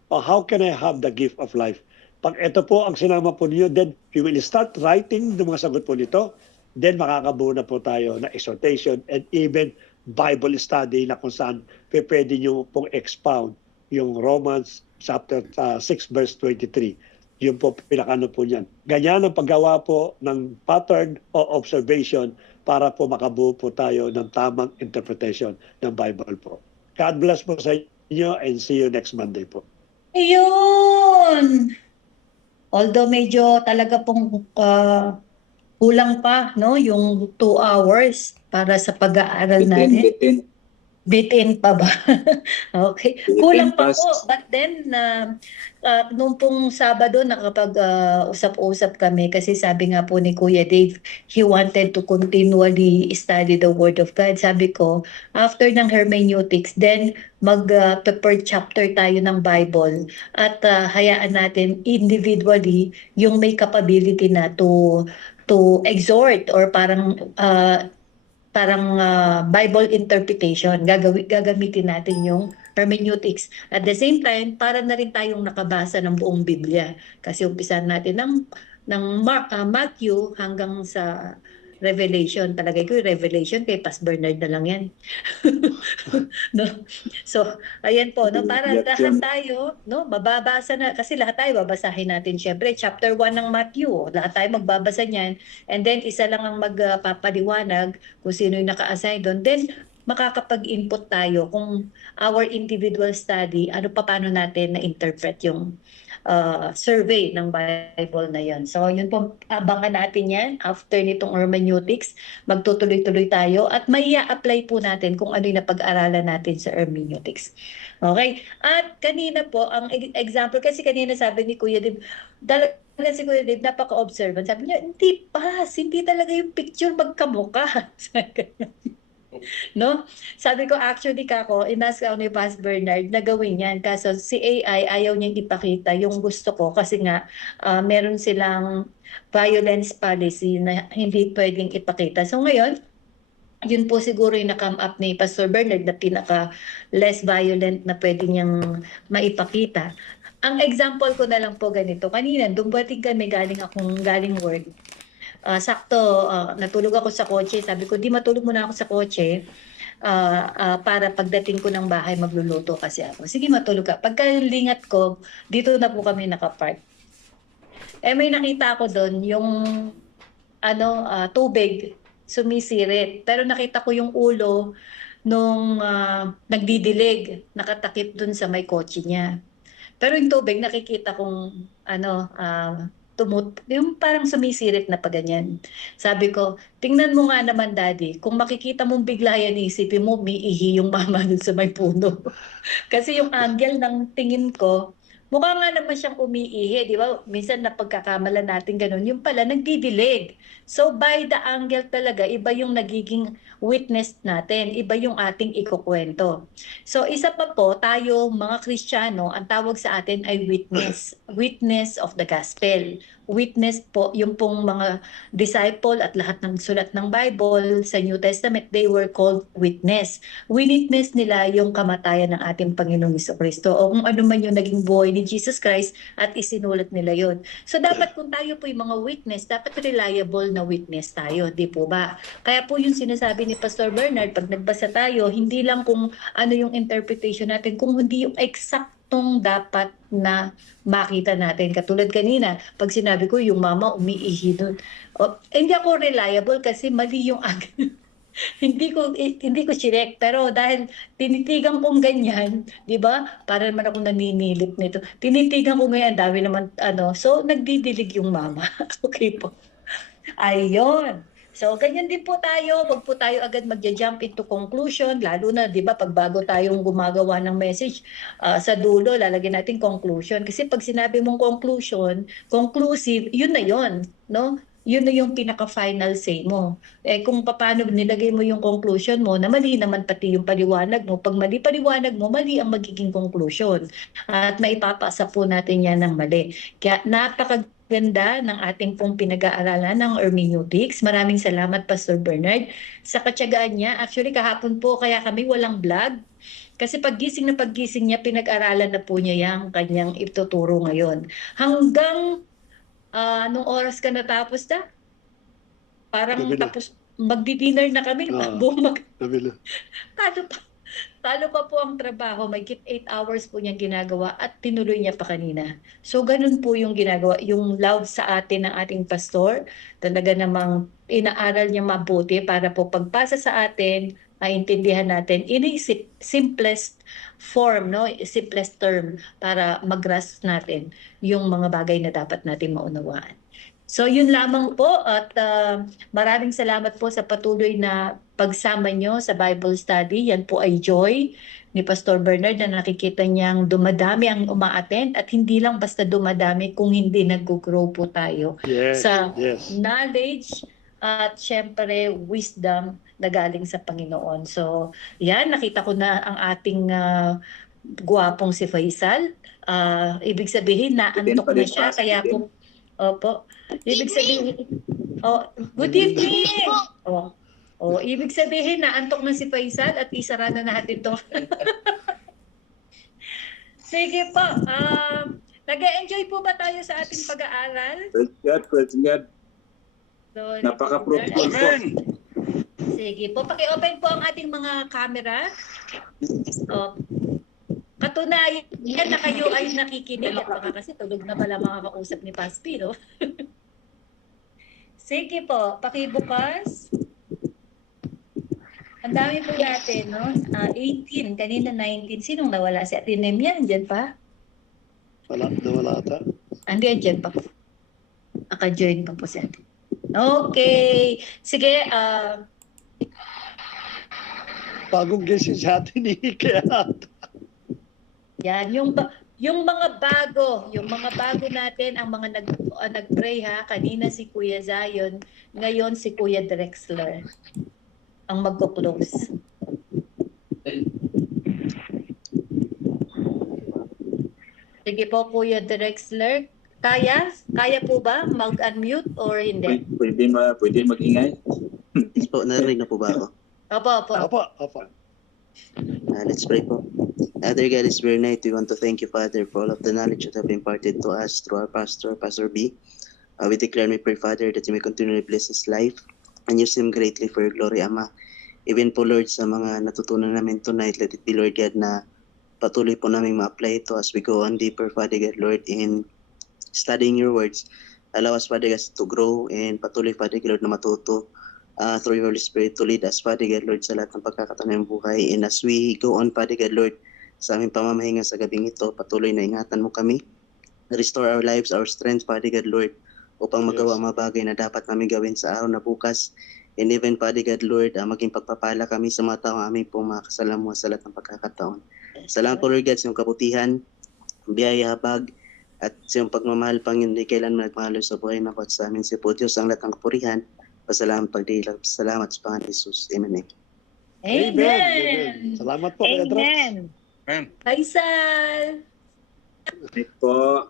Or how can I have the gift of life? Pag ito po ang sinama po niyo, then you will start writing ng mga sagot po nito. Then makakabuo na po tayo na exhortation and even Bible study na kung saan pwede nyo pong expound yung Romans chapter 6 verse 23. Yun po pinakano po niyan. Ganyan ang paggawa po ng pattern o observation para po makabuo po tayo ng tamang interpretation ng Bible po. God bless po sa inyo and see you next Monday po. Ayun! Although medyo talaga pong kulang pa, no, yung 2 hours para sa pag-aaral natin. Bitin pa ba? Okay. Kulang pa po. But then, nung pong Sabado, nakapag-usap-usap kami kasi sabi nga po ni Kuya Dave, he wanted to continually study the Word of God. Sabi ko, after ng hermeneutics, then mag-per chapter tayo ng Bible at hayaan natin individually yung may capability na to exhort or parang Bible interpretation, gagamitin natin yung hermeneutics. At the same time, para na rin tayong nakabasa ng buong Biblia. Kasi umpisan natin ng Matthew hanggang sa Revelation. Talagay ko yung Revelation kay Pas Bernard na lang yan. No? So, ayan po, no? Para lahat tayo, no? Mababasa na, kasi lahat tayo babasahin natin. Siyempre, chapter 1 ng Matthew, lahat tayo magbabasa niyan. And then, isa lang ang magpapaliwanag kung sino yung naka-assign doon. Then, makakapag-input tayo kung our individual study, paano natin na-interpret yung survey ng Bible na yan. So, yun po, abangan natin yan. After nitong hermeneutics, magtutuloy-tuloy tayo at may i-apply po natin kung ano yung napag-aralan natin sa hermeneutics. Okay? At kanina po, ang example, kasi kanina sabi ni Kuya Dib, talaga si Kuya Dib, napaka-observant. Sabi niya, hindi talaga yung picture magkamukha. No? Sabi ko, actually inask ako ni Pas Bernard na gawin yan. Kaso si AI ayaw niyang ipakita yung gusto ko kasi nga meron silang violence policy na hindi pwedeng ipakita. So ngayon, yun po siguro yung na-come up ni Pastor Bernard na pinaka less violent na pwede niyang maipakita. Ang example ko na lang po ganito. Kanina, dumating kami galing work. Sakto, natulog ako sa kotse. Sabi ko, di matulog muna ako sa kotse para pagdating ko ng bahay magluluto kasi ako. Sige, matulog ka. Pagkalingat ko, dito na po kami nakapark. May nakita ako doon yung tubig sumisirit. Pero nakita ko yung ulo nung nagdidilig, nakatakip doon sa may kotse niya. Pero yung tubig, nakikita kong yung parang sumisilip na pa ganyan. Sabi ko, tingnan mo nga naman daddy, kung makikita mong bigla yan, isipin mo, umiihi yung mama dun sa may puno. Kasi yung angle ng tingin ko, mukha nga naman siyang umiihi, di ba? Minsan napagkakamala natin ganun, yung pala nagdidilig. So by the angle talaga, iba yung nagiging witness natin, iba yung ating ikukwento. So isa pa po, tayo mga Kristiyano, ang tawag sa atin ay witness, witness of the gospel. Witness po, yung pong mga disciple at lahat ng sulat ng Bible sa New Testament, they were called witness. Witness nila yung kamatayan ng ating Panginoong Jesucristo o kung ano man yung naging buhay ni Jesus Christ at isinulat nila yon. So dapat kung tayo po yung mga witness, dapat reliable na witness tayo, di po ba? Kaya po yung sinasabi ni Pastor Bernard, pag nagbasa tayo, hindi lang kung ano yung interpretation natin, kung hindi yung exactong dapat na makita natin. Katulad kanina, pag sinabi ko yung mama umiihi doon, hindi ako reliable kasi mali yung hindi ko check, pero dahil tinitigan kong ganyan, 'di ba? Para naman ako naninilip nito. Tinitigan ko ngayon, dami naman so nagdidilig yung mama. Okay po. Ayun. So, ganyan din po tayo. Wag po tayo agad magja-jump into conclusion, lalo na, di ba, pag bago tayong gumagawa ng message, sa dulo, lalagyan natin conclusion. Kasi pag sinabi mong conclusion, conclusive, yun na yun, no? Yun na yung pinaka-final say mo. Kung paano nilagay mo yung conclusion mo, na mali naman pati yung paliwanag mo. Pag mali paliwanag mo, mali ang magiging conclusion. At maipapasa po natin yan ng mali. Kaya napakaganda ng ating pong pinag-aaralan ng hermeneutics. Maraming salamat, Pastor Bernard, sa katyagaan niya. Actually, kahapon po, kaya kami walang vlog. Kasi paggising niya, pinag-aralan na po niya yung kanyang ituturo ngayon. Hanggang nung oras ka natapos na? Parang tapos magdi-dinner na kami. Talo pa po ang trabaho. May 8 hours po niyang ginagawa at tinuloy niya pa kanina. So ganun po yung ginagawa. Yung love sa atin ng ating pastor, talaga namang inaaral niya mabuti para po pagpasa sa atin, maintindihan natin in a simplest form, no? Simplest term para mag-grasp natin yung mga bagay na dapat natin maunawaan. So yun lamang po at maraming salamat po sa patuloy na pagsama nyo sa Bible study. Yan po ay joy ni Pastor Bernard na nakikita niyang dumadami ang umaattend at hindi lang basta dumadami kung hindi nag-grow po tayo sa knowledge at syempre wisdom na galing sa Panginoon. So yan, nakita ko na ang ating guwapong si Faisal. Ibig sabihin na antok na siya kaya po opo. Ibig sabihin good evening. Ibig sabihin na antok na si Faisal at isara na natin to. Sige po. Nag-enjoy po ba tayo sa ating pag-aaral? Praise God. So, Napaka-fruitful po. Sige po, paki-open po ang ating mga camera. Katunayan na kayo ay nakikinig at baka kasi tulog na pala mga kausap ni Paspi, no? Sige po, pakibukas. Ang dami po natin, no? 18, kanina 19. Sinong nawala? Si Ate Nemia, andyan pa? Nawala ata. Andyan pa. Naka-join pa po si Ate. Okay. Sige, bagong gising sa atin ni kaya yan, yung mga bago natin, ang mga nag-pray ha, kanina si Kuya Zion, ngayon si Kuya Drexler ang magko-close. Sige po, Kuya Drexler. Kaya po ba mag-unmute or hindi? Pwede mag-ingay? Yes po, narinig na po ba ako? Opo. Let's pray po. Dear God, it's very night. We want to thank you, Father, for all of the knowledge that have been imparted to us through our pastor, Pastor B. We declare and we pray, Father, that you may continually bless his life and use him greatly for your glory, Ama. Even po, Lord, sa mga natutunan namin tonight, let it be, Lord God, na patuloy po namin ma-apply ito as we go on deeper, Father God, Lord, in studying your words. Allow us, Father God, to grow and patuloy, Father God, Lord, na matuto through your Holy Spirit to lead us, Father God, Lord, sa lahat ng pagkakataon ng buhay. And as we go on, Father God, Lord, sa aming pamamahinga sa gabing ito. Patuloy na ingatan mo kami. Restore our lives, our strength, Father God, Lord, upang magawa ang mga bagay na dapat namin gawin sa araw na bukas. And even, Father God, Lord, maging pagpapala kami sa mga tao aming pong mga kasalamuha sa lahat ng pagkakataon. Salamat po, Lord God, sa iyong kabutihan, biyaya, habag, at sa iyong pagmamahal, Panginoon, hindi kailanman nagmahal sa buhay na at sa amin. Si po Diyos ang lahat ng kapurihan. Pasalamat, pagdilag. Salamat sa Panginoon Jesus. Amen. Amen. Salamat po, Kuya Drax. Amen. Faisal. Po.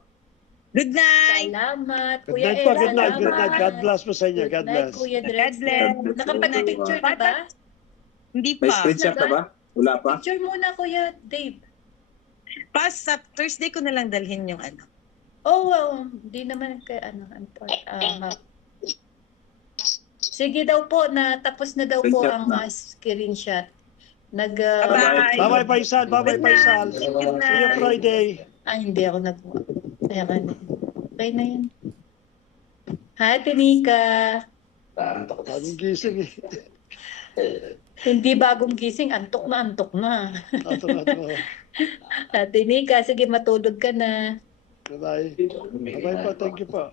Good night! Salamat. Good Kuya night po, Ed, good night, good night. salamat. God bless po sa inyo. Good God night, bless. Kuya God Drexler. bless. Nakapag-picture na ba? Hindi May pa. screenshot na ba? Wala pa? Picture muna, Kuya Dave. Sa Thursday ko na lang dalhin yung ano. Oh, wow. Hindi naman kay sige daw po, tapos na daw po Screenshot ang na. screenshot. Bye-bye. Bye-bye, Faisal. Bye-bye, Faisal. See you Friday. Hindi ako nagawa. Kaya ka na. Okay na yan. Hi, Tenika. Bagong gising eh. Hindi bagong gising, antok na, antok na. Ato. Tenika, sige matulog ka na. Bye-bye. Bye-bye po. Thank you po.